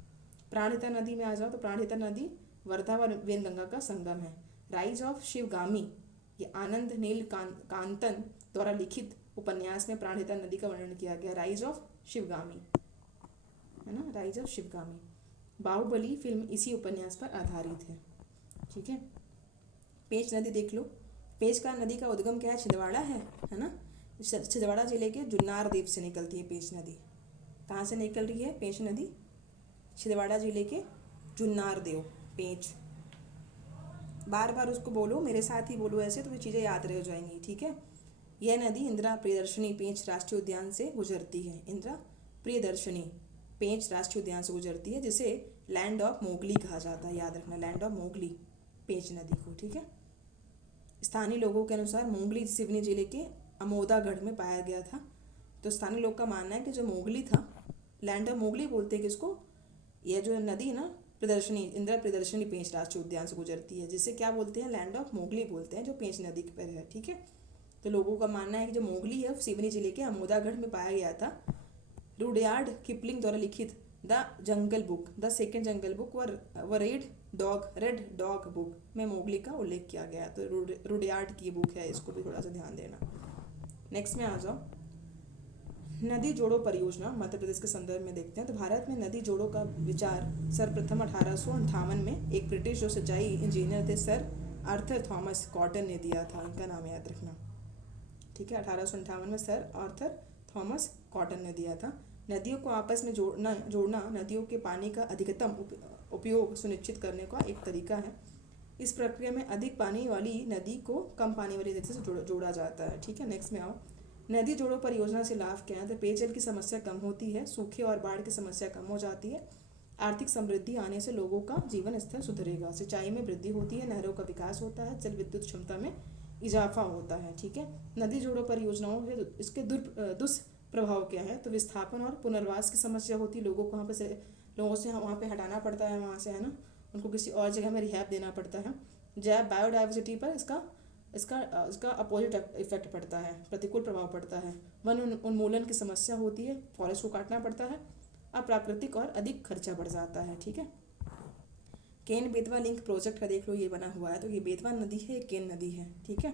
प्राणहिता नदी में आ जाओ तो प्राणहिता नदी वर्धा और वेनगंगा का संगम है। राइज ऑफ शिवगामी, ये आनंद नील कांतन द्वारा लिखित उपन्यास में प्राणहिता नदी का वर्णन किया गया। राइज ऑफ शिवगामी है ना, rise of Shivagami. Baahubali film इसी उपन्यास पर आधारित है, ठीक है। पेंच नदी देख लो। पेंच का नदी का उद्गम क्या है, छिंदवाड़ा है ना। छिंदवाड़ा जिले के जुन्नार देव से निकलती है पेंच नदी। कहाँ से निकल रही है पेंच नदी, छिंदवाड़ा जिले के जुन्नार देव, पेंच। बार बार उसको बोलो, मेरे साथ ही बोलो ऐसे, तो ये चीज़ें याद रह जाएंगी, ठीक है। यह नदी इंदिरा प्रियदर्शनी पेंच राष्ट्रीय उद्यान से गुजरती है। इंदिरा प्रियदर्शनी पेंच राष्ट्रीय उद्यान से गुजरती है, जिसे लैंड ऑफ मोगली कहा जाता है, याद रखना, लैंड ऑफ मोगली पेंच नदी को, ठीक है। स्थानीय लोगों के अनुसार मोगली सिवनी जिले के अमोदागढ़ में पाया गया था। तो स्थानीय लोग का मानना है कि जो मोगली था, लैंड ऑफ मोगली बोलते हैं किसको, यह जो नदी है ना प्रदर्शनी, इंदिरा प्रदर्शनी पेंच राष्ट्रीय उद्यान से गुजरती है, जिसे क्या बोलते हैं, लैंड ऑफ मोगली बोलते हैं, जो पेंच नदी पर है, ठीक है। तो लोगों का मानना है कि जो मोगली है सिवनी जिले के अमोदागढ़ में पाया गया था। रुडयार्ड किपलिंग द्वारा लिखित the jungle book, the second jungle book व रेड डॉग बुक में मोगली का उल्लेख किया गया। तो रुडयार्ड की बुक है, इसको भी थोड़ा सा ध्यान देना। नेक्स्ट में आ जाओ, नदी जोड़ो परियोजना मध्य प्रदेश के संदर्भ में देखते हैं। तो भारत में नदी जोड़ो का विचार सर्वप्रथम 1858 में एक ब्रिटिश जो सिंचाई इंजीनियर थे सर आर्थर थॉमस कॉटन ने दिया था। इनका नाम याद रखना, ठीक है। 1858 में सर आर्थर थॉमस कॉटन ने दिया था। नदियों को आपस में जोड़ना नदियों के पानी का अधिकतम उपयोग सुनिश्चित करने का एक तरीका है। इस प्रक्रिया में अधिक पानी वाली नदी को कम पानी वाली नदी से जोड़ा जाता है, ठीक है। नेक्स्ट में आओ, नदी जोड़ो परियोजना से लाभ क्या है। तो पेयजल की समस्या कम होती है, सूखे और बाढ़ की समस्या कम हो जाती है, आर्थिक समृद्धि आने से लोगों का जीवन स्तर सुधरेगा, सिंचाई में वृद्धि होती है, नहरों का विकास होता है, जल विद्युत क्षमता में इजाफा होता है, ठीक है। नदी जोड़ो परियोजनाओं के इसके दुष्प्रभाव क्या है। तो विस्थापन और पुनर्वास की समस्या होती है, लोगों को लोगों से वहाँ पे हटाना पड़ता है, वहाँ से, है ना, उनको किसी और जगह में रिहैब देना पड़ता है। जैव बायोडाइवर्सिटी पर इसका अपोजिट इफेक्ट पड़ता है, प्रतिकूल प्रभाव पड़ता है। वन उन्मूलन की समस्या होती है, फॉरेस्ट को काटना पड़ता है, अप्राकृतिक और अधिक खर्चा बढ़ जाता है, ठीक है। केन बेतवा लिंक प्रोजेक्ट का देख लो, ये बना हुआ है। तो ये बेतवा नदी है, केन नदी है, ठीक है।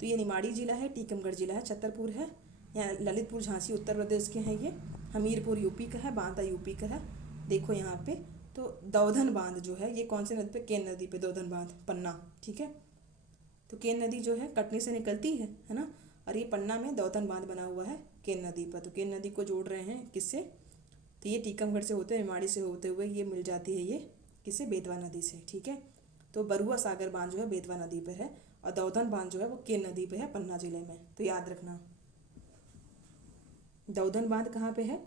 तो ये निमाड़ी जिला है, टीकमगढ़ जिला है, छतरपुर है, यहाँ ललितपुर झांसी उत्तर प्रदेश के हैं, ये हमीरपुर यूपी का है, बांदा यूपी का है। देखो यहाँ पे तो दौधन बांध जो है ये कौन सी नदी पे, केन नदी पे दौधन बांध, पन्ना, ठीक है। तो केन नदी जो है कटनी से निकलती है ना, और ये पन्ना में दौधन बांध बना हुआ है केन नदी पर। तो केन नदी को जोड़ रहे हैं किससे, तो ये टीकमगढ़ से होते हुए निमाड़ी से होते हुए ये मिल जाती है, ये किससे, बेतवा नदी से, ठीक है। तो बरुआ सागर बांध जो है बेतवा नदी पे है, और दौधन बांध जो है वो केन नदी पे है, पन्ना जिले में। तो याद रखना। दौधन बांध कहाँ पे है?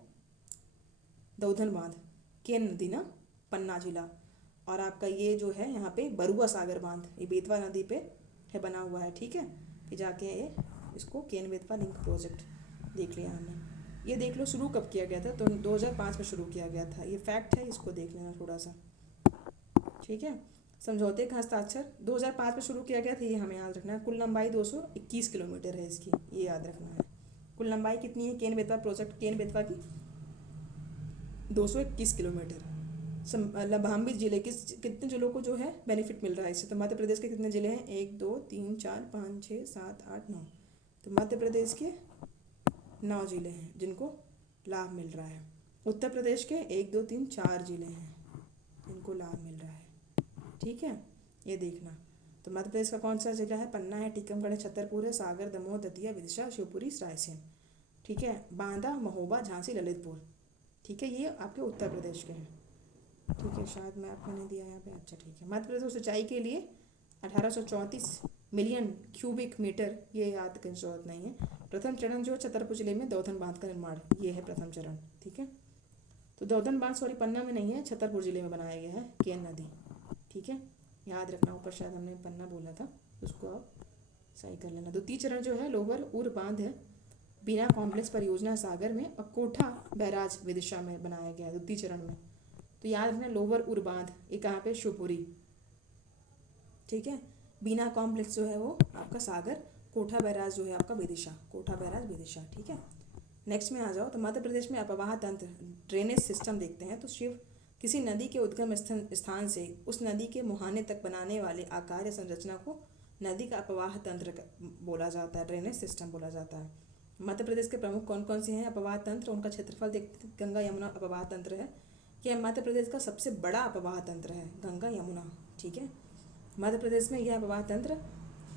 दौधन बांध केन नदी ना, पन्ना जिला। और आपका ये जो है यहाँ पे बरुआ सागर बांध, ये बेतवा नदी पे है बना हुआ है, ठीक है। फिर जाके ये इसको केन बेतवा लिंक प्रोजेक्ट देख लिया हमने। ये देख लो शुरू कब किया गया था, तो 2005 में शुरू किया गया था, ये फैक्ट है, इसको देख लेना थोड़ा सा, ठीक है। समझौते का हस्ताक्षर 2005 में शुरू किया गया था, ये हमें याद रखना है। कुल लंबाई 221 किलोमीटर है इसकी, ये याद रखना है। कुल लंबाई कितनी है केन बेतवा प्रोजेक्ट, केन बेतवा की 221 किलोमीटर। लाभान्वित जिले कितने जिलों को जो है बेनिफिट मिल रहा है इससे, तो मध्य प्रदेश के कितने जिले हैं? 1 2 3 4 5 6 7 8 9, तो मध्य प्रदेश के 9 जिले हैं जिनको लाभ मिल रहा है। उत्तर प्रदेश के 1 2 3 4 जिले हैं जिनको लाभ मिल रहा है, ठीक है, ये देखना। तो मध्य प्रदेश का कौन सा जिला है? पन्ना है, टीकमगढ़ है, छतरपुर है, सागर, दमोह, दतिया, विदिशा, शिवपुरी, रायसेन, ठीक है, बांदा, महोबा, झांसी, ललितपुर, ठीक है, ये आपके उत्तर प्रदेश के हैं, ठीक है। शायद मैं आपको नहीं दिया यहाँ पे, अच्छा ठीक है। मध्य प्रदेश को सिंचाई के लिए 1834 मिलियन क्यूबिक मीटर, ये याद करने की जरूरत नहीं है। प्रथम चरण जो छतरपुर जिले में दौधन बांध का निर्माण, ये है प्रथम चरण, ठीक है। तो दौधन बांध सॉरी पन्ना में नहीं है, छतरपुर जिले में बनाया गया है, केन नदी, ठीक है, याद रखना। ऊपर शायद हमने पन्ना बोला था, उसको आप सही कर लेना। द्वितीय चरण जो है लोअर उर बांध है, बीना कॉम्प्लेक्स परियोजना सागर में और कोठा बैराज विदिशा में बनाया गया है द्वितीय चरण में। तो याद रखना लोअर उर बांध ये कहाँ पे? शिवपुरी, ठीक है। बीना कॉम्प्लेक्स जो है वो आपका सागर, कोठा बैराज जो है आपका विदिशा, कोठा बैराज विदिशा, ठीक है। नेक्स्ट में आ जाओ, तो मध्य प्रदेश में अपवाह तंत्र ड्रेनेज सिस्टम देखते हैं। तो शिव किसी नदी के उद्गम स्थान से उस नदी के मुहाने तक बनाने वाले आकार या संरचना को नदी का अपवाह तंत्र बोला जाता है, ड्रेनेज सिस्टम बोला जाता है। मध्य प्रदेश के प्रमुख कौन कौन से हैं अपवाह तंत्र, उनका क्षेत्रफल देखते हैं। गंगा यमुना अपवाह तंत्र है, यह मध्य प्रदेश का सबसे बड़ा अपवाह तंत्र है, गंगा यमुना, ठीक है। मध्य प्रदेश में यह अपवाह तंत्र,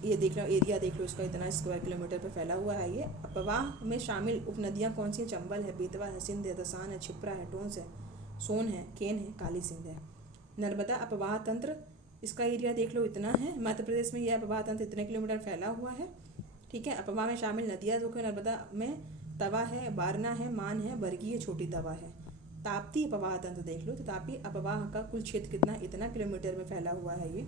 ये देख लो एरिया देख लो इसका, इतना स्क्वायर किलोमीटर पर फैला हुआ है। ये अपवाह में शामिल उपनदियाँ कौन सी हैं? चंबल है, बेतवा है, सिंध है, दसान है, छिप्रा है, टोंस है, सोन है, केन है, काली सिंध है। नर्मदा अपवाह तंत्र, इसका एरिया देख लो इतना है, मध्य प्रदेश में यह अपवाह तंत्र इतने किलोमीटर फैला हुआ है, ठीक है। अपवाह में शामिल नदियाँ जो कि नर्मदा में तवा है, बारना है, मान है, बरगी है, छोटी तवा है। ताप्ती अपवाह तंत्र देख लो, तो ताप्ती अपवाह का कुल क्षेत्र कितना? इतना किलोमीटर में फैला हुआ है ये,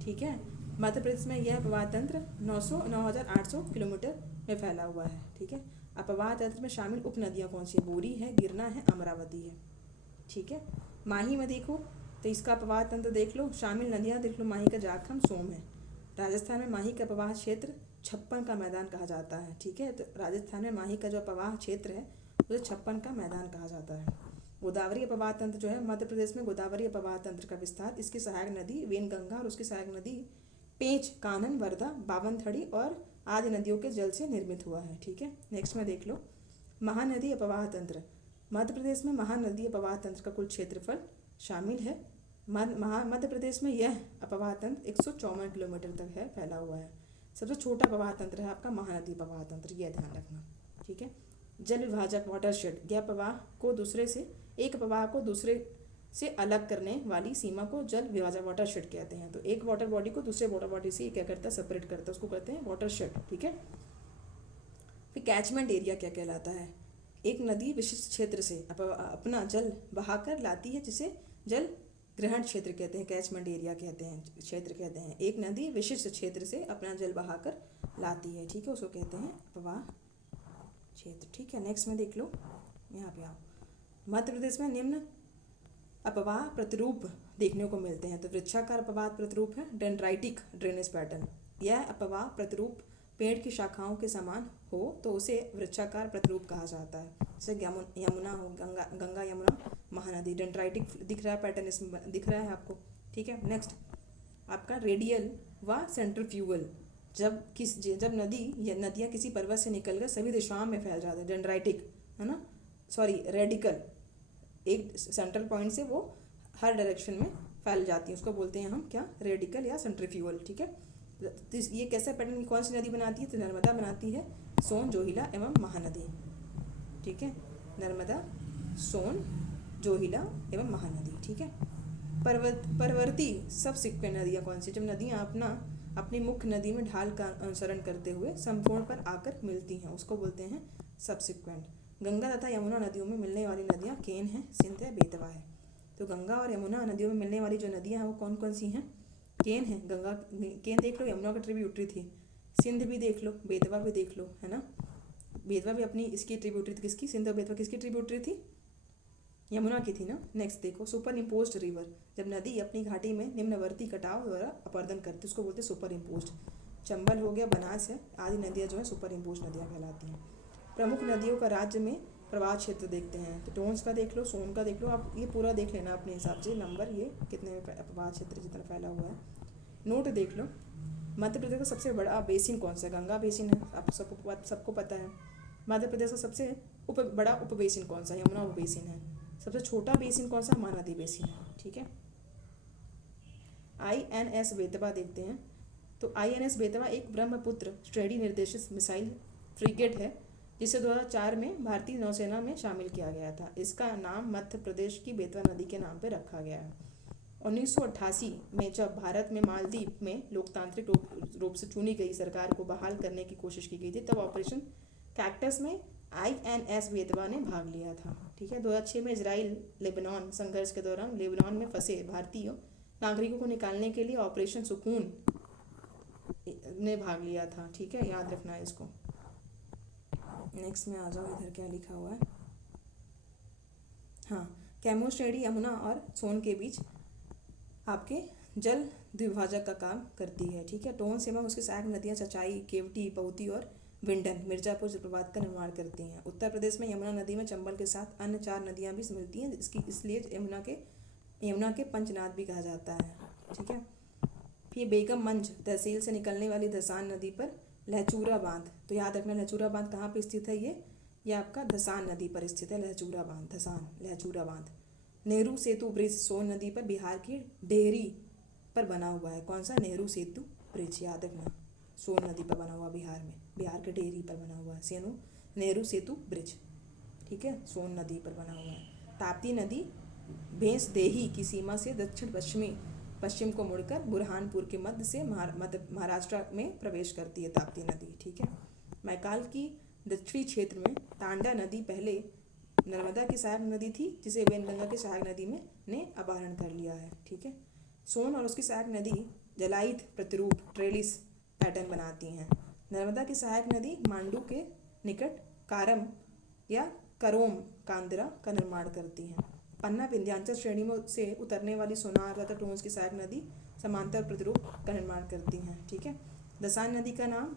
ठीक है। मध्य प्रदेश में यह अपवाह तंत्र 9,800 किलोमीटर में फैला हुआ है, ठीक है। अपवाह तंत्र में शामिल उप नदियाँ कौन सी है? बोरी है, गिरना है, अमरावती है, ठीक है। माही में देखो तो इसका अपवाह तंत्र देख लो, शामिल नदियाँ देख लो, माही का जाखम, सोम है। राजस्थान में माही का अपवाह क्षेत्र 56 का मैदान कहा जाता है, ठीक है। तो राजस्थान में माही का जो अपवाह क्षेत्र है उसे 56 का मैदान कहा जाता है। गोदावरी अपवाह तंत्र जो है मध्य प्रदेश में, गोदावरी अपवाह तंत्र का विस्तार, इसकी सहायक नदी वेनगंगा और उसकी सहायक नदी पेंच, कानन, वर्धा, बावनथड़ी और आदि नदियों के जल से निर्मित हुआ है, ठीक है। नेक्स्ट में देख लो महानदी अपवाह तंत्र, मध्य प्रदेश में महानदी अपवाह तंत्र का कुल क्षेत्रफल शामिल है। मध्य प्रदेश में यह अपवाह तंत्र 154 किलोमीटर तक है फैला हुआ है। सबसे छोटा अपवाह तंत्र है आपका महानदी अपवाह तंत्र, यह ध्यान रखना, ठीक है। जल विभाजक वाटरशेड, यह प्रवाह को दूसरे से, एक प्रवाह को दूसरे से अलग करने वाली सीमा को जल विभाजक वाटरशेड कहते हैं। तो एक वाटर बॉडी को दूसरे वाटर बॉडी से क्या करता है? सेपरेट करता है, उसको कहते हैं वाटरशेड, ठीक है। फिर कैचमेंट एरिया क्या कहलाता है? एक नदी विशिष्ट क्षेत्र से अपना जल बहाकर लाती है जिसे जल ग्रहण क्षेत्र कहते हैं, कैचमेंट एरिया कहते हैं, क्षेत्र कहते हैं। एक नदी विशिष्ट क्षेत्र से अपना जल बहाकर लाती है, ठीक है, उसको कहते हैं अपवाह क्षेत्र, ठीक है। नेक्स्ट में देख लो, यहाँ पे आओ, मध्य प्रदेश में निम्न अपवाह प्रतिरूप देखने को मिलते हैं। तो वृक्षाकार अपवाह प्रतिरूप है डेंड्राइटिक ड्रेनेज पैटर्न। यह अपवाह प्रतिरूप पेड़ की शाखाओं के समान हो तो उसे वृक्षाकार प्रतिरूप कहा जाता है। जैसे यमुना हो, गंगा यमुना महानदी, डेंड्राइटिक दिख रहा है पैटर्न, इसमें दिख रहा है आपको, ठीक है। नेक्स्ट आपका रेडियल व सेंट्रीफ्यूगल, जब नदियाँ किसी पर्वत से निकलकर सभी दिशाओं में फैल जाते हैं, डेंड्राइटिक है ना, सॉरी रेडिकल, एक सेंट्रल पॉइंट से वो हर डायरेक्शन में फैल जाती है, उसको बोलते हैं हम क्या? रेडिकल या सेंट्रीफ्यूगल, ठीक है। तो ये कैसा पैटर्न कौन सी नदी बनाती है? तो नर्मदा बनाती है, सोन, जोहिला एवं महानदी, ठीक है। नर्मदा, सोन, जोहिला एवं महानदी, ठीक है। परवर्ती सब सिक्वेंट नदियाँ कौन सी? जब नदियाँ अपना अपनी मुख्य नदी में ढाल का अनुसरण करते हुए समकोण पर आकर मिलती हैं, उसको बोलते हैं सब्सिक्वेंट। गंगा तथा यमुना नदियों में मिलने वाली नदियाँ केन है, सिंध है, बेतवा है। तो गंगा और यमुना नदियों में मिलने वाली जो नदियाँ हैं वो कौन कौन सी हैं? केन है, गंगा केन देख लो, यमुना का ट्रिब्यूटरी थी। सिंध भी देख लो, बेतवा भी देख लो, है ना। बेतवा भी अपनी इसकी ट्रिब्यूटरी थी, किसकी? सिंध और बेतवा किसकी ट्रिब्यूटरी थी? यमुना की थी ना। नेक्स्ट देखो, सुपर इम्पोज्ड रिवर, जब नदी अपनी घाटी में निम्नवर्ती कटाव द्वारा अपरदन करती है उसको बोलते हैं सुपर इम्पोज्ड। चंबल हो गया, बनास है, आदि नदियाँ जो है सुपर इम्पोज्ड नदियाँ कहलाती हैं। प्रमुख नदियों का राज्य में प्रवाह क्षेत्र देखते हैं, तो टोन्स का देख लो, सोन का देख लो, आप ये पूरा देख लेना अपने हिसाब से नंबर, ये कितने में प्रवाह क्षेत्र जितना फैला हुआ है। नोट देख लो, मध्य प्रदेश का सबसे बड़ा बेसिन कौन सा है? गंगा बेसिन है, आप सबको पता है। मध्य प्रदेश का सबसे बड़ा उप बेसिन कौन सा? यमुना उप बेसिन है। सबसे छोटा बेसिन कौन सा? महानदी बेसिन है, ठीक है। INS बेतवा देखते हैं, तो INS बेतवा एक ब्रह्मपुत्र श्रेणी निर्देशित मिसाइल फ्रिगेट है जिसे 2004 में भारतीय नौसेना में शामिल किया गया था। इसका नाम मध्य प्रदेश की बेतवा नदी के नाम पर रखा गया है। 1988 में जब भारत में मालदीव में लोकतांत्रिक रूप से चुनी गई सरकार को बहाल करने की कोशिश की गई थी, तब ऑपरेशन कैक्टस में INS बेतवा ने भाग लिया था, ठीक है। 2006 में इजराइल लेबनान संघर्ष के दौरान लेबनान में फंसे भारतीय नागरिकों को निकालने के लिए ऑपरेशन सुकून ने भाग लिया था, ठीक है, याद रखना है इसको। नेक्स्ट में आ जाओ, इधर क्या लिखा हुआ है। हाँ, कैमो श्रेणी यमुना और सोन के बीच आपके जल द्विभाजक का काम करती है, ठीक है। टोन्स एवं उसकी सहायक नदियाँ चचाई, केवटी, पहुती और विंडन मिर्जापुर जलप्रपात का निर्माण करती हैं। उत्तर प्रदेश में यमुना नदी में चंबल के साथ अन्य 4 नदियाँ भी मिलती हैं, इसलिए यमुना के पंचनाद भी कहा जाता है, ठीक है। फिर बेगम मंज तहसील से निकलने वाली धसान नदी पर लहचूरा बांध, तो याद रखना लहचूरा बांध कहाँ पे स्थित है? ये आपका धसान नदी पर स्थित है, लहचूरा बांध, धसान लहचूरा बांध। नेहरू सेतु ब्रिज सोन नदी पर बिहार की डेहरी पर बना हुआ है। कौन सा? नेहरू सेतु ब्रिज, याद रखना, सोन नदी पर बना हुआ, बिहार में, बिहार के डेहरी पर बना हुआ है नेहरू सेतु ब्रिज, ठीक है, सोन नदी पर बना हुआ है। ताप्ती नदी भेंसदेही की सीमा से दक्षिण पश्चिम को मुड़कर बुरहानपुर के मध्य से महाराष्ट्र में प्रवेश करती है ताप्ती नदी, ठीक है। मैकाल की दक्षिणी क्षेत्र में तांडा नदी पहले नर्मदा की सहायक नदी थी, जिसे वैनगंगा की सहायक नदी में ने अपहरण कर लिया है, ठीक है। सोन और उसकी सहायक नदी जलायित प्रतिरूप ट्रेलिस पैटर्न बनाती हैं। नर्मदा की सहायक नदी मांडू के निकट कारम या करोम कांदरा का निर्माण करती हैं। पन्ना विंध्यांचल श्रेणी में से उतरने वाली सोनार तथा टोन्स की सहायक नदी समांतर प्रतिरूप का निर्माण करती हैं, ठीक है। दसान नदी का नाम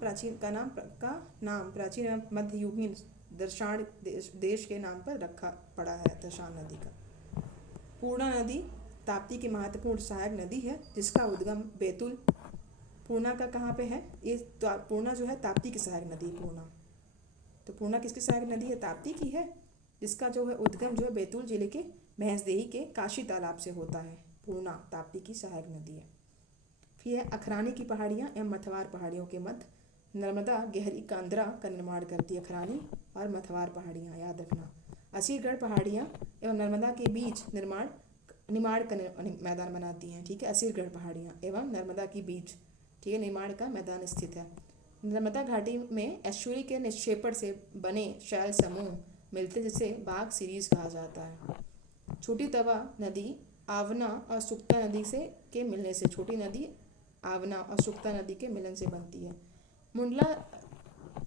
प्राचीन मध्ययुगीन दर्शान देश के नाम पर रखा पड़ा है, दशान नदी का। पूर्णा नदी ताप्ती की महत्वपूर्ण सहायक नदी है, जिसका उद्गम बैतूल। पूर्णा का कहाँ पे है? ये पूर्णा जो है ताप्ती की सहायक नदी, पूर्णा। तो पूर्णा किसकी सहायक नदी है? ताप्ती की है, जिसका जो है उद्गम जो है बैतूल जिले के भैंसदेही के काशी तालाब से होता है। पूर्णा ताप्ती की सहायक नदी है। फिर है अखरानी की पहाड़ियाँ एवं मथवार पहाड़ियों के मध्य नर्मदा गहरी कांदरा का निर्माण करती है। अखरानी और मथवार पहाड़ियाँ याद रखना। असीरगढ़ पहाड़ियाँ एवं नर्मदा के बीच निमाड़ का मैदान बनाती हैं, ठीक है। असीरगढ़ पहाड़ियाँ एवं नर्मदा के बीच, ठीक है, निमाड़ का मैदान स्थित है। नर्मदा घाटी में एस्चुरी के निक्षेपण से बने शैल समूह मिलते, जिसे बाघ सीरीज कहा जाता है। छोटी तवा नदी आवना और सुक्ता नदी के मिलने से, छोटी नदी आवना और सुक्ता नदी के मिलन से बनती है। मुंडला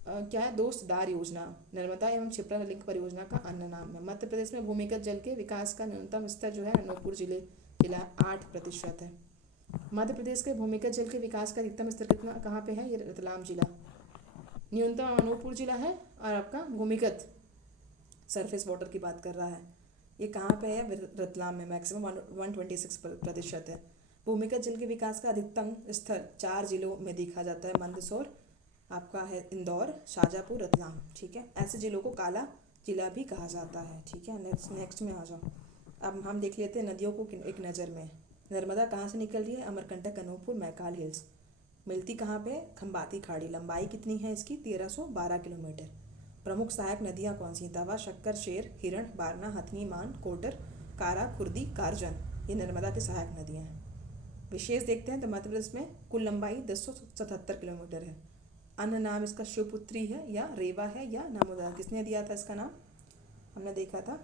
क्या है? दोस्तदार योजना नर्मदा एवं क्षिप्रा लिंक परियोजना का अन्य नाम है। मध्य प्रदेश में भूमिगत जल के विकास का न्यूनतम स्तर जो है अनूपपुर जिला 8% है। मध्य प्रदेश के भूमिगत जल के विकास का अधिकतम स्तर कितना कहाँ पे है? ये रतलाम जिला। न्यूनतम अनूपपुर जिला है, और आपका भूमिगत सरफेस वाटर की बात कर रहा है, ये कहाँ पे है? रतलाम में। मैक्सिमम 126% है। भूमिगत जल के विकास का अधिकतम स्तर 4 जिलों में देखा जाता है। मंदसौर आपका है, इंदौर, शाजापुर, रतलाम, ठीक है। ऐसे जिलों को काला जिला भी कहा जाता है, ठीक है। नेक्स्ट में आ जाओ। अब हम देख लेते हैं नदियों को एक नज़र में। नर्मदा कहाँ से निकल रही है? अमरकंटक, अनूपपुर, मैकाल हिल्स। मिलती कहाँ पे? खंबाती खाड़ी। लंबाई कितनी है इसकी? 1312 किलोमीटर। प्रमुख सहायक नदियाँ कौन सी? तवा, शक्कर, शेर, हिरण, बारना, हथनी, मान, कोटर, कारा, खुर्दी, कारजन, ये नर्मदा की सहायक नदियाँ हैं। विशेष देखते हैं तो मध्य प्रदेश में कुल लंबाई 1077 किलोमीटर है। अन्य नाम इसका शिवपुत्री है या रेवा है या नामोदास। किसने दिया था इसका नाम? हमने देखा था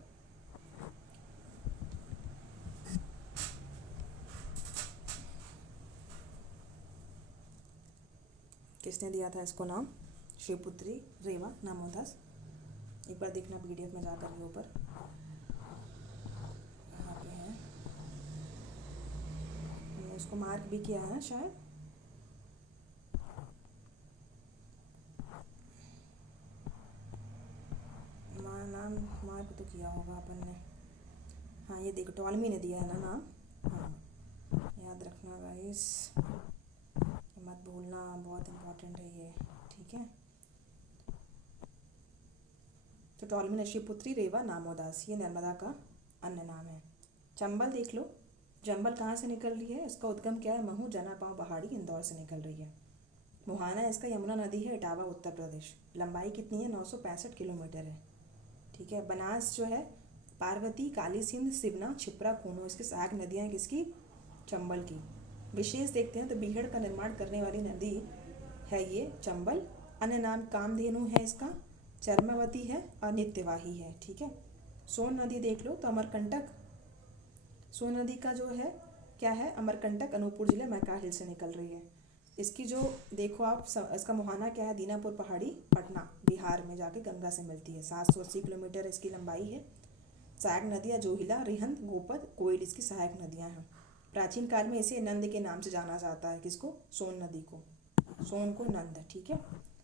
किसने दिया था इसको नाम? शिवपुत्री, रेवा, नामोदास। एक बार देखना PDF में जाकर के ऊपर यहाँ पे है, हमने इसको मार्क भी किया है शायद। नाम मार्क तो किया होगा अपन ने। हाँ ये देखो टॉलमी ने दिया है ना नाम। हाँ याद रखना गाइस, मत भूलना, बहुत इम्पोर्टेंट है ये, ठीक है। तो टॉलमी ने शिवपुत्री, रेवा, नामोदास, ये नर्मदा का अन्य नाम है। चंबल देख लो, चंबल कहाँ से निकल रही है? इसका उद्गम क्या है? महू, जनापाव पहाड़ी, इंदौर से निकल रही है। मुहाना इसका यमुना नदी है, इटावा, उत्तर प्रदेश। लंबाई कितनी है? 965 किलोमीटर है, ठीक है। बनास जो है पार्वती, काली सिंध, सिवना, छिप्रा, कूनो, इसकी सहायक नदियाँ हैं किसकी? चंबल की। विशेष देखते हैं तो बीहड़ का निर्माण करने वाली नदी है ये चंबल। अन्य नाम कामधेनु है इसका, चर्मवती है और नित्यवाही है, ठीक है। सोन नदी देख लो तो अमरकंटक, सोन नदी का जो है क्या है? अमरकंटक, अनूपपुर जिले मैका हिल से निकल रही है। इसकी जो देखो आप इसका मुहाना क्या है? दीनापुर पहाड़ी, पटना, बिहार में जाके गंगा से मिलती है। 780 किलोमीटर इसकी लंबाई है। सहायक नदियाँ जोहिला, रिहंद, गोपद, कोयल इसकी सहायक नदियाँ हैं। प्राचीन काल में इसे नंद के नाम से जाना जाता है। किसको? सोन नदी को, सोन को नंद, ठीक है।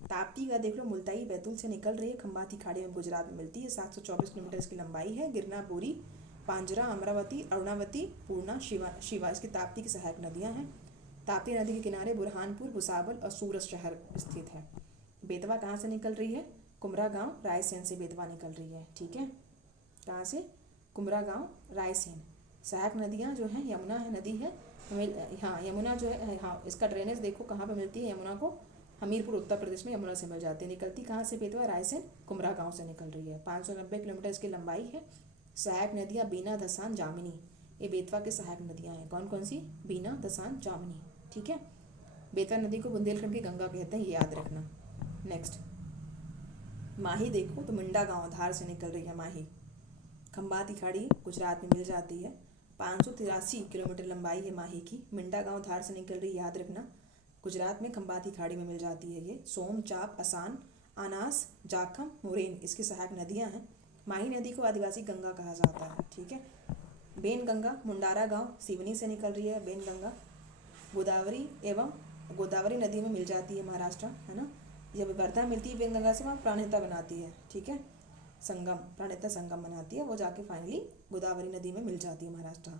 ताप्ती का देख लो, मुल्ताई बैतूल से निकल रही है, खंबाती खाड़ी में गुजरात में मिलती है। 724 किलोमीटर इसकी लंबाई है। गिरना, बोरी, पांजरा, अमरावती, अरुणावती, पूर्णा, शिवा इसकी ताप्ती की सहायक नदियाँ हैं। ताप्ती नदी के किनारे बुरहानपुर, भुसावल और सूरत शहर स्थित है। बेतवा कहाँ से निकल रही है? कुमरा गांव, रायसेन से बेतवा निकल रही है, ठीक है। कहाँ से? कुमरा गांव, रायसेन। सहायक नदियाँ जो हैं, यमुना है नदी है, हाँ यमुना जो है, हाँ इसका ड्रेनेज देखो कहाँ पे मिलती है यमुना को? हमीरपुर, उत्तर प्रदेश में यमुना से मिल जाती है। निकलती कहाँ से बेतवा? रायसेन, कुमरा गांव से निकल रही है। 590 किलोमीटर इसकी लंबाई है। सहायक नदियाँ बीना, धसान, जामिनी, ये बेतवा की सहायक नदियाँ हैं। कौन कौन सी? बीना, धसान, जामिनी, ठीक है। बेतवा नदी को बुंदेलखंड की गंगा कहते हैं, ये याद रखना। नेक्स्ट माही देखो तो मुंडा गांव, धार से निकल रही है माही। खंबाती खाड़ी गुजरात में मिल जाती है। 583 किलोमीटर लंबाई है माही की। मिंडा गांव धार से निकल रही है, याद रखना। गुजरात में खंबाती खाड़ी में मिल जाती है ये। सोम, चाप, असान, आनास, जाखम, मुरेन इसकी सहायक नदियां हैं। माही नदी को आदिवासी गंगा कहा जाता है, ठीक है। बेन गंगा मुंडारा गांव, सिवनी से निकल रही है बेन गंगा। गोदावरी एवं गोदावरी नदी में मिल जाती है महाराष्ट्र, है ना। जब वर्धा मिलती है बेन गंगा से, वहाँ प्राणहिता बनाती है, ठीक है। संगम, प्राणहिता संगम बनाती है, वो जाके फाइनली गोदावरी नदी में मिल जाती है महाराष्ट्र।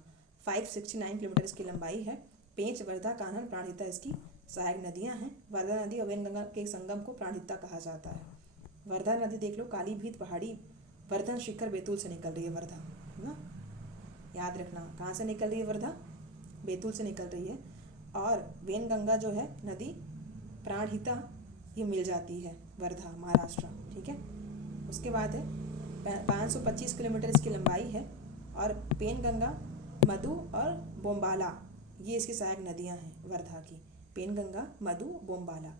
569 किलोमीटर इसकी लंबाई है। पेंच, वर्धा, कान्हन, प्राणहिता इसकी सहायक नदियां हैं। वर्धा नदी और वेनगंगा के संगम को प्राणहिता कहा जाता है। वर्धा नदी देख लो, कालीभीत पहाड़ी, वर्धन शिखर, बैतूल से निकल रही है वर्धा, है ना, याद रखना। कहाँ से निकल रही है वर्धा? बैतूल से निकल रही है। और वेनगंगा जो है नदी, प्राणहिता, ये मिल जाती है वर्धा, महाराष्ट्र, ठीक है। उसके बाद है 525 किलोमीटर इसकी लंबाई है। और पेनगंगा, मधु और बोम्बाला, ये इसकी सहायक नदियां हैं वर्धा की। पेनगंगा, मधु, बोम्बाला।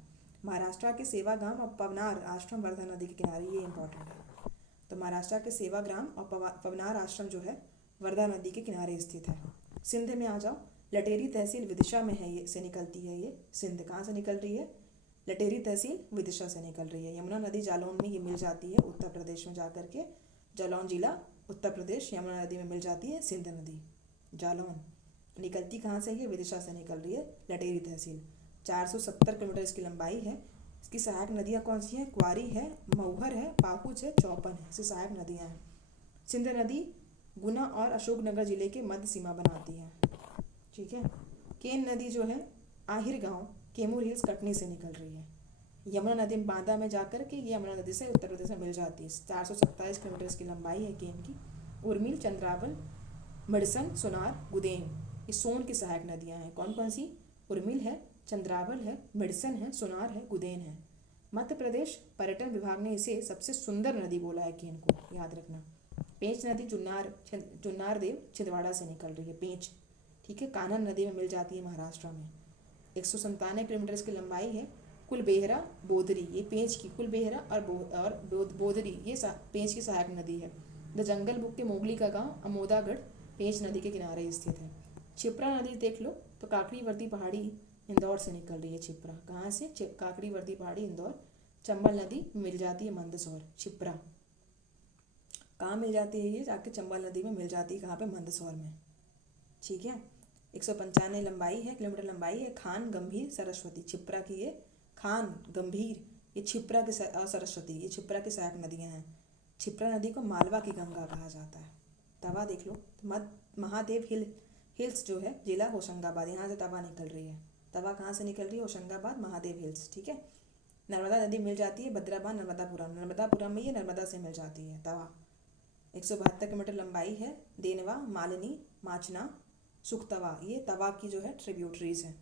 महाराष्ट्र के सेवाग्राम और पवनार आश्रम वर्धा नदी के किनारे, ये इंपॉर्टेंट है। तो महाराष्ट्र के सेवाग्राम और पवनार आश्रम जो है वर्धा नदी के किनारे स्थित है। सिंध में आ जाओ, लटेरी तहसील विदिशा में है, ये से निकलती है ये। सिंध कहाँ से निकल रही है? लटेरी तहसील विदिशा से निकल रही है। यमुना नदी जालौन में ये मिल जाती है, उत्तर प्रदेश में जाकर के। जालौन जिला, उत्तर प्रदेश, यमुना नदी में मिल जाती है सिंध नदी। जालौन निकलती कहाँ से? ये विदिशा से निकल रही है, लटेरी तहसील। 470 किलोमीटर इसकी लंबाई है। इसकी सहायक नदियाँ कौन सी हैं? क्वारी है, मऊहर है, पाहुच है, चौपन है, इसकी सहायक नदियाँ हैं। सिंध नदी गुना और अशोकनगर जिले के मध्य सीमा बनाती है, ठीक है। केन नदी जो है आहिर गांव, कैमूर हिल्स, कटनी से निकल रही है। यमुना नदी बांदा में जाकर के ये यमुना नदी से उत्तर प्रदेश में मिल जाती है। 427 किलोमीटर इसकी लंबाई है केन की। उर्मिल, चंद्रावल, मड़सन, सोनार, गुदेन, ये सोन की सहायक नदियाँ हैं। कौन कौन सी? उर्मिल है, चंद्रावल है, मड़सन है, सोनार है, गुदेन है। मध्य प्रदेश पर्यटन विभाग ने इसे सबसे सुंदर नदी बोला है केन को, याद रखना। पेंच नदी जुन्नार देव छिंदवाड़ा से निकल रही है, पेंच, ठीक है। कान्हा नदी में मिल जाती है महाराष्ट्र में। 197 किलोमीटर इसकी लंबाई है। कुलबेहरा बोदरी, ये पेंच की, कुलबेहरा और बोदरी ये पेंच की सहायक नदी है। द जंगल बुक के मोगली का गांव अमोदागढ़ पेंच नदी के किनारे स्थित है। छिप्रा नदी देख लो तो काकड़ीवर्दी पहाड़ी इंदौर से निकल रही है। छिप्रा कहाँ से? काकड़ीवर्दी पहाड़ी इंदौर। चंबल नदी मिल जाती है मंदसौर। छिप्रा कहाँ मिल जाती है? ये जाके चंबल नदी में मिल जाती है। कहाँ पे? मंदसौर में। ठीक है। 195 लंबाई है, किलोमीटर लंबाई है। खान गंभीर सरस्वती, छिप्रा की ये खान गंभीर, ये छिप्रा की सरस्वती, ये छिप्रा की सहायक नदियाँ हैं। छिप्रा नदी को मालवा की गंगा कहा जाता है। तवा देख लो तो महादेव हिल्स जो है जिला होशंगाबाद, यहाँ से तवा निकल रही है। तवा कहाँ से निकल रही है? होशंगाबाद, महादेव हिल्स। ठीक है। नर्मदा नदी मिल जाती है बद्राबान नर्मदापुरम, नर्मदापुरम में ये नर्मदा से मिल जाती है तवा। 172 किलोमीटर लंबाई है। देनवा, मालिनी, माचना, सुखतवा, ये तवा की जो है ट्रिब्यूटरीज है।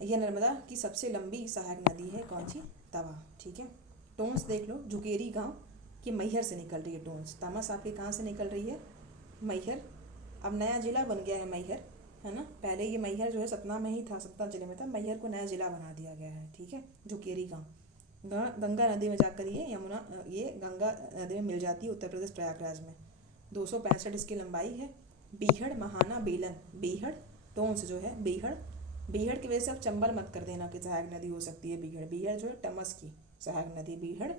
यह नर्मदा की सबसे लंबी सहायक नदी है। कौन सी? तवा। ठीक है। टोंस देख लो, झुकेरी गांव की मैहर से निकल रही है टोंस। तमस आपकी कहाँ से निकल रही है? मैहर। अब नया जिला बन गया है मैहर, है ना। पहले ये मैहर जो है सतना में ही था, सतना जिले में था। मैहर को नया जिला बना दिया गया है। ठीक है। झुकेरी गांव गंगा नदी में जाकर ये गंगा नदी में मिल जाती है उत्तर प्रदेश प्रयागराज में। 265 इसकी लंबाई है। बीहड़, महाना, बेलन, बीहड़ टोंस जो है बीहड़, बीहड़ की वजह से आप चंबल मत कर देना कि सहायक नदी हो सकती है बीहड़। बीहड़ जो है टमस की सहायक नदी, बीहड़,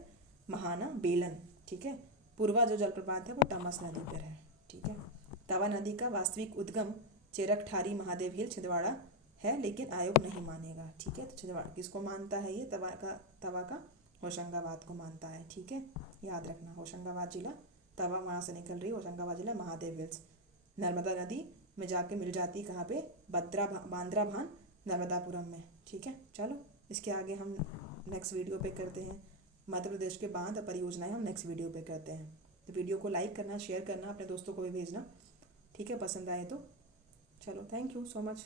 महाना, बेलन। ठीक है। पूर्वा जो जलप्रपात है वो टमस नदी पर है। ठीक है। तवा नदी का वास्तविक उद्गम चेरकठारी महादेव हिल छिंदवाड़ा है, लेकिन आयोग नहीं मानेगा। ठीक है। तो छिंदवाड़ा किसको मानता है? ये तवा का होशंगाबाद को मानता है। ठीक है। याद रखना, होशंगाबाद जिला, तवा वहाँ से निकल रही है। होशंगाबाद जिला, महादेव हिल्स। नर्मदा नदी में जाके मिल जाती है कहाँ पे? बांद्राभान नर्मदापुरम में। ठीक है। चलो इसके आगे हम नेक्स्ट वीडियो पे करते हैं। मध्य प्रदेश के बांध परियोजनाएं हम नेक्स्ट वीडियो पे करते हैं। तो वीडियो को लाइक करना, शेयर करना, अपने दोस्तों को भी भेजना। ठीक है, पसंद आए तो। चलो, थैंक यू सो मच।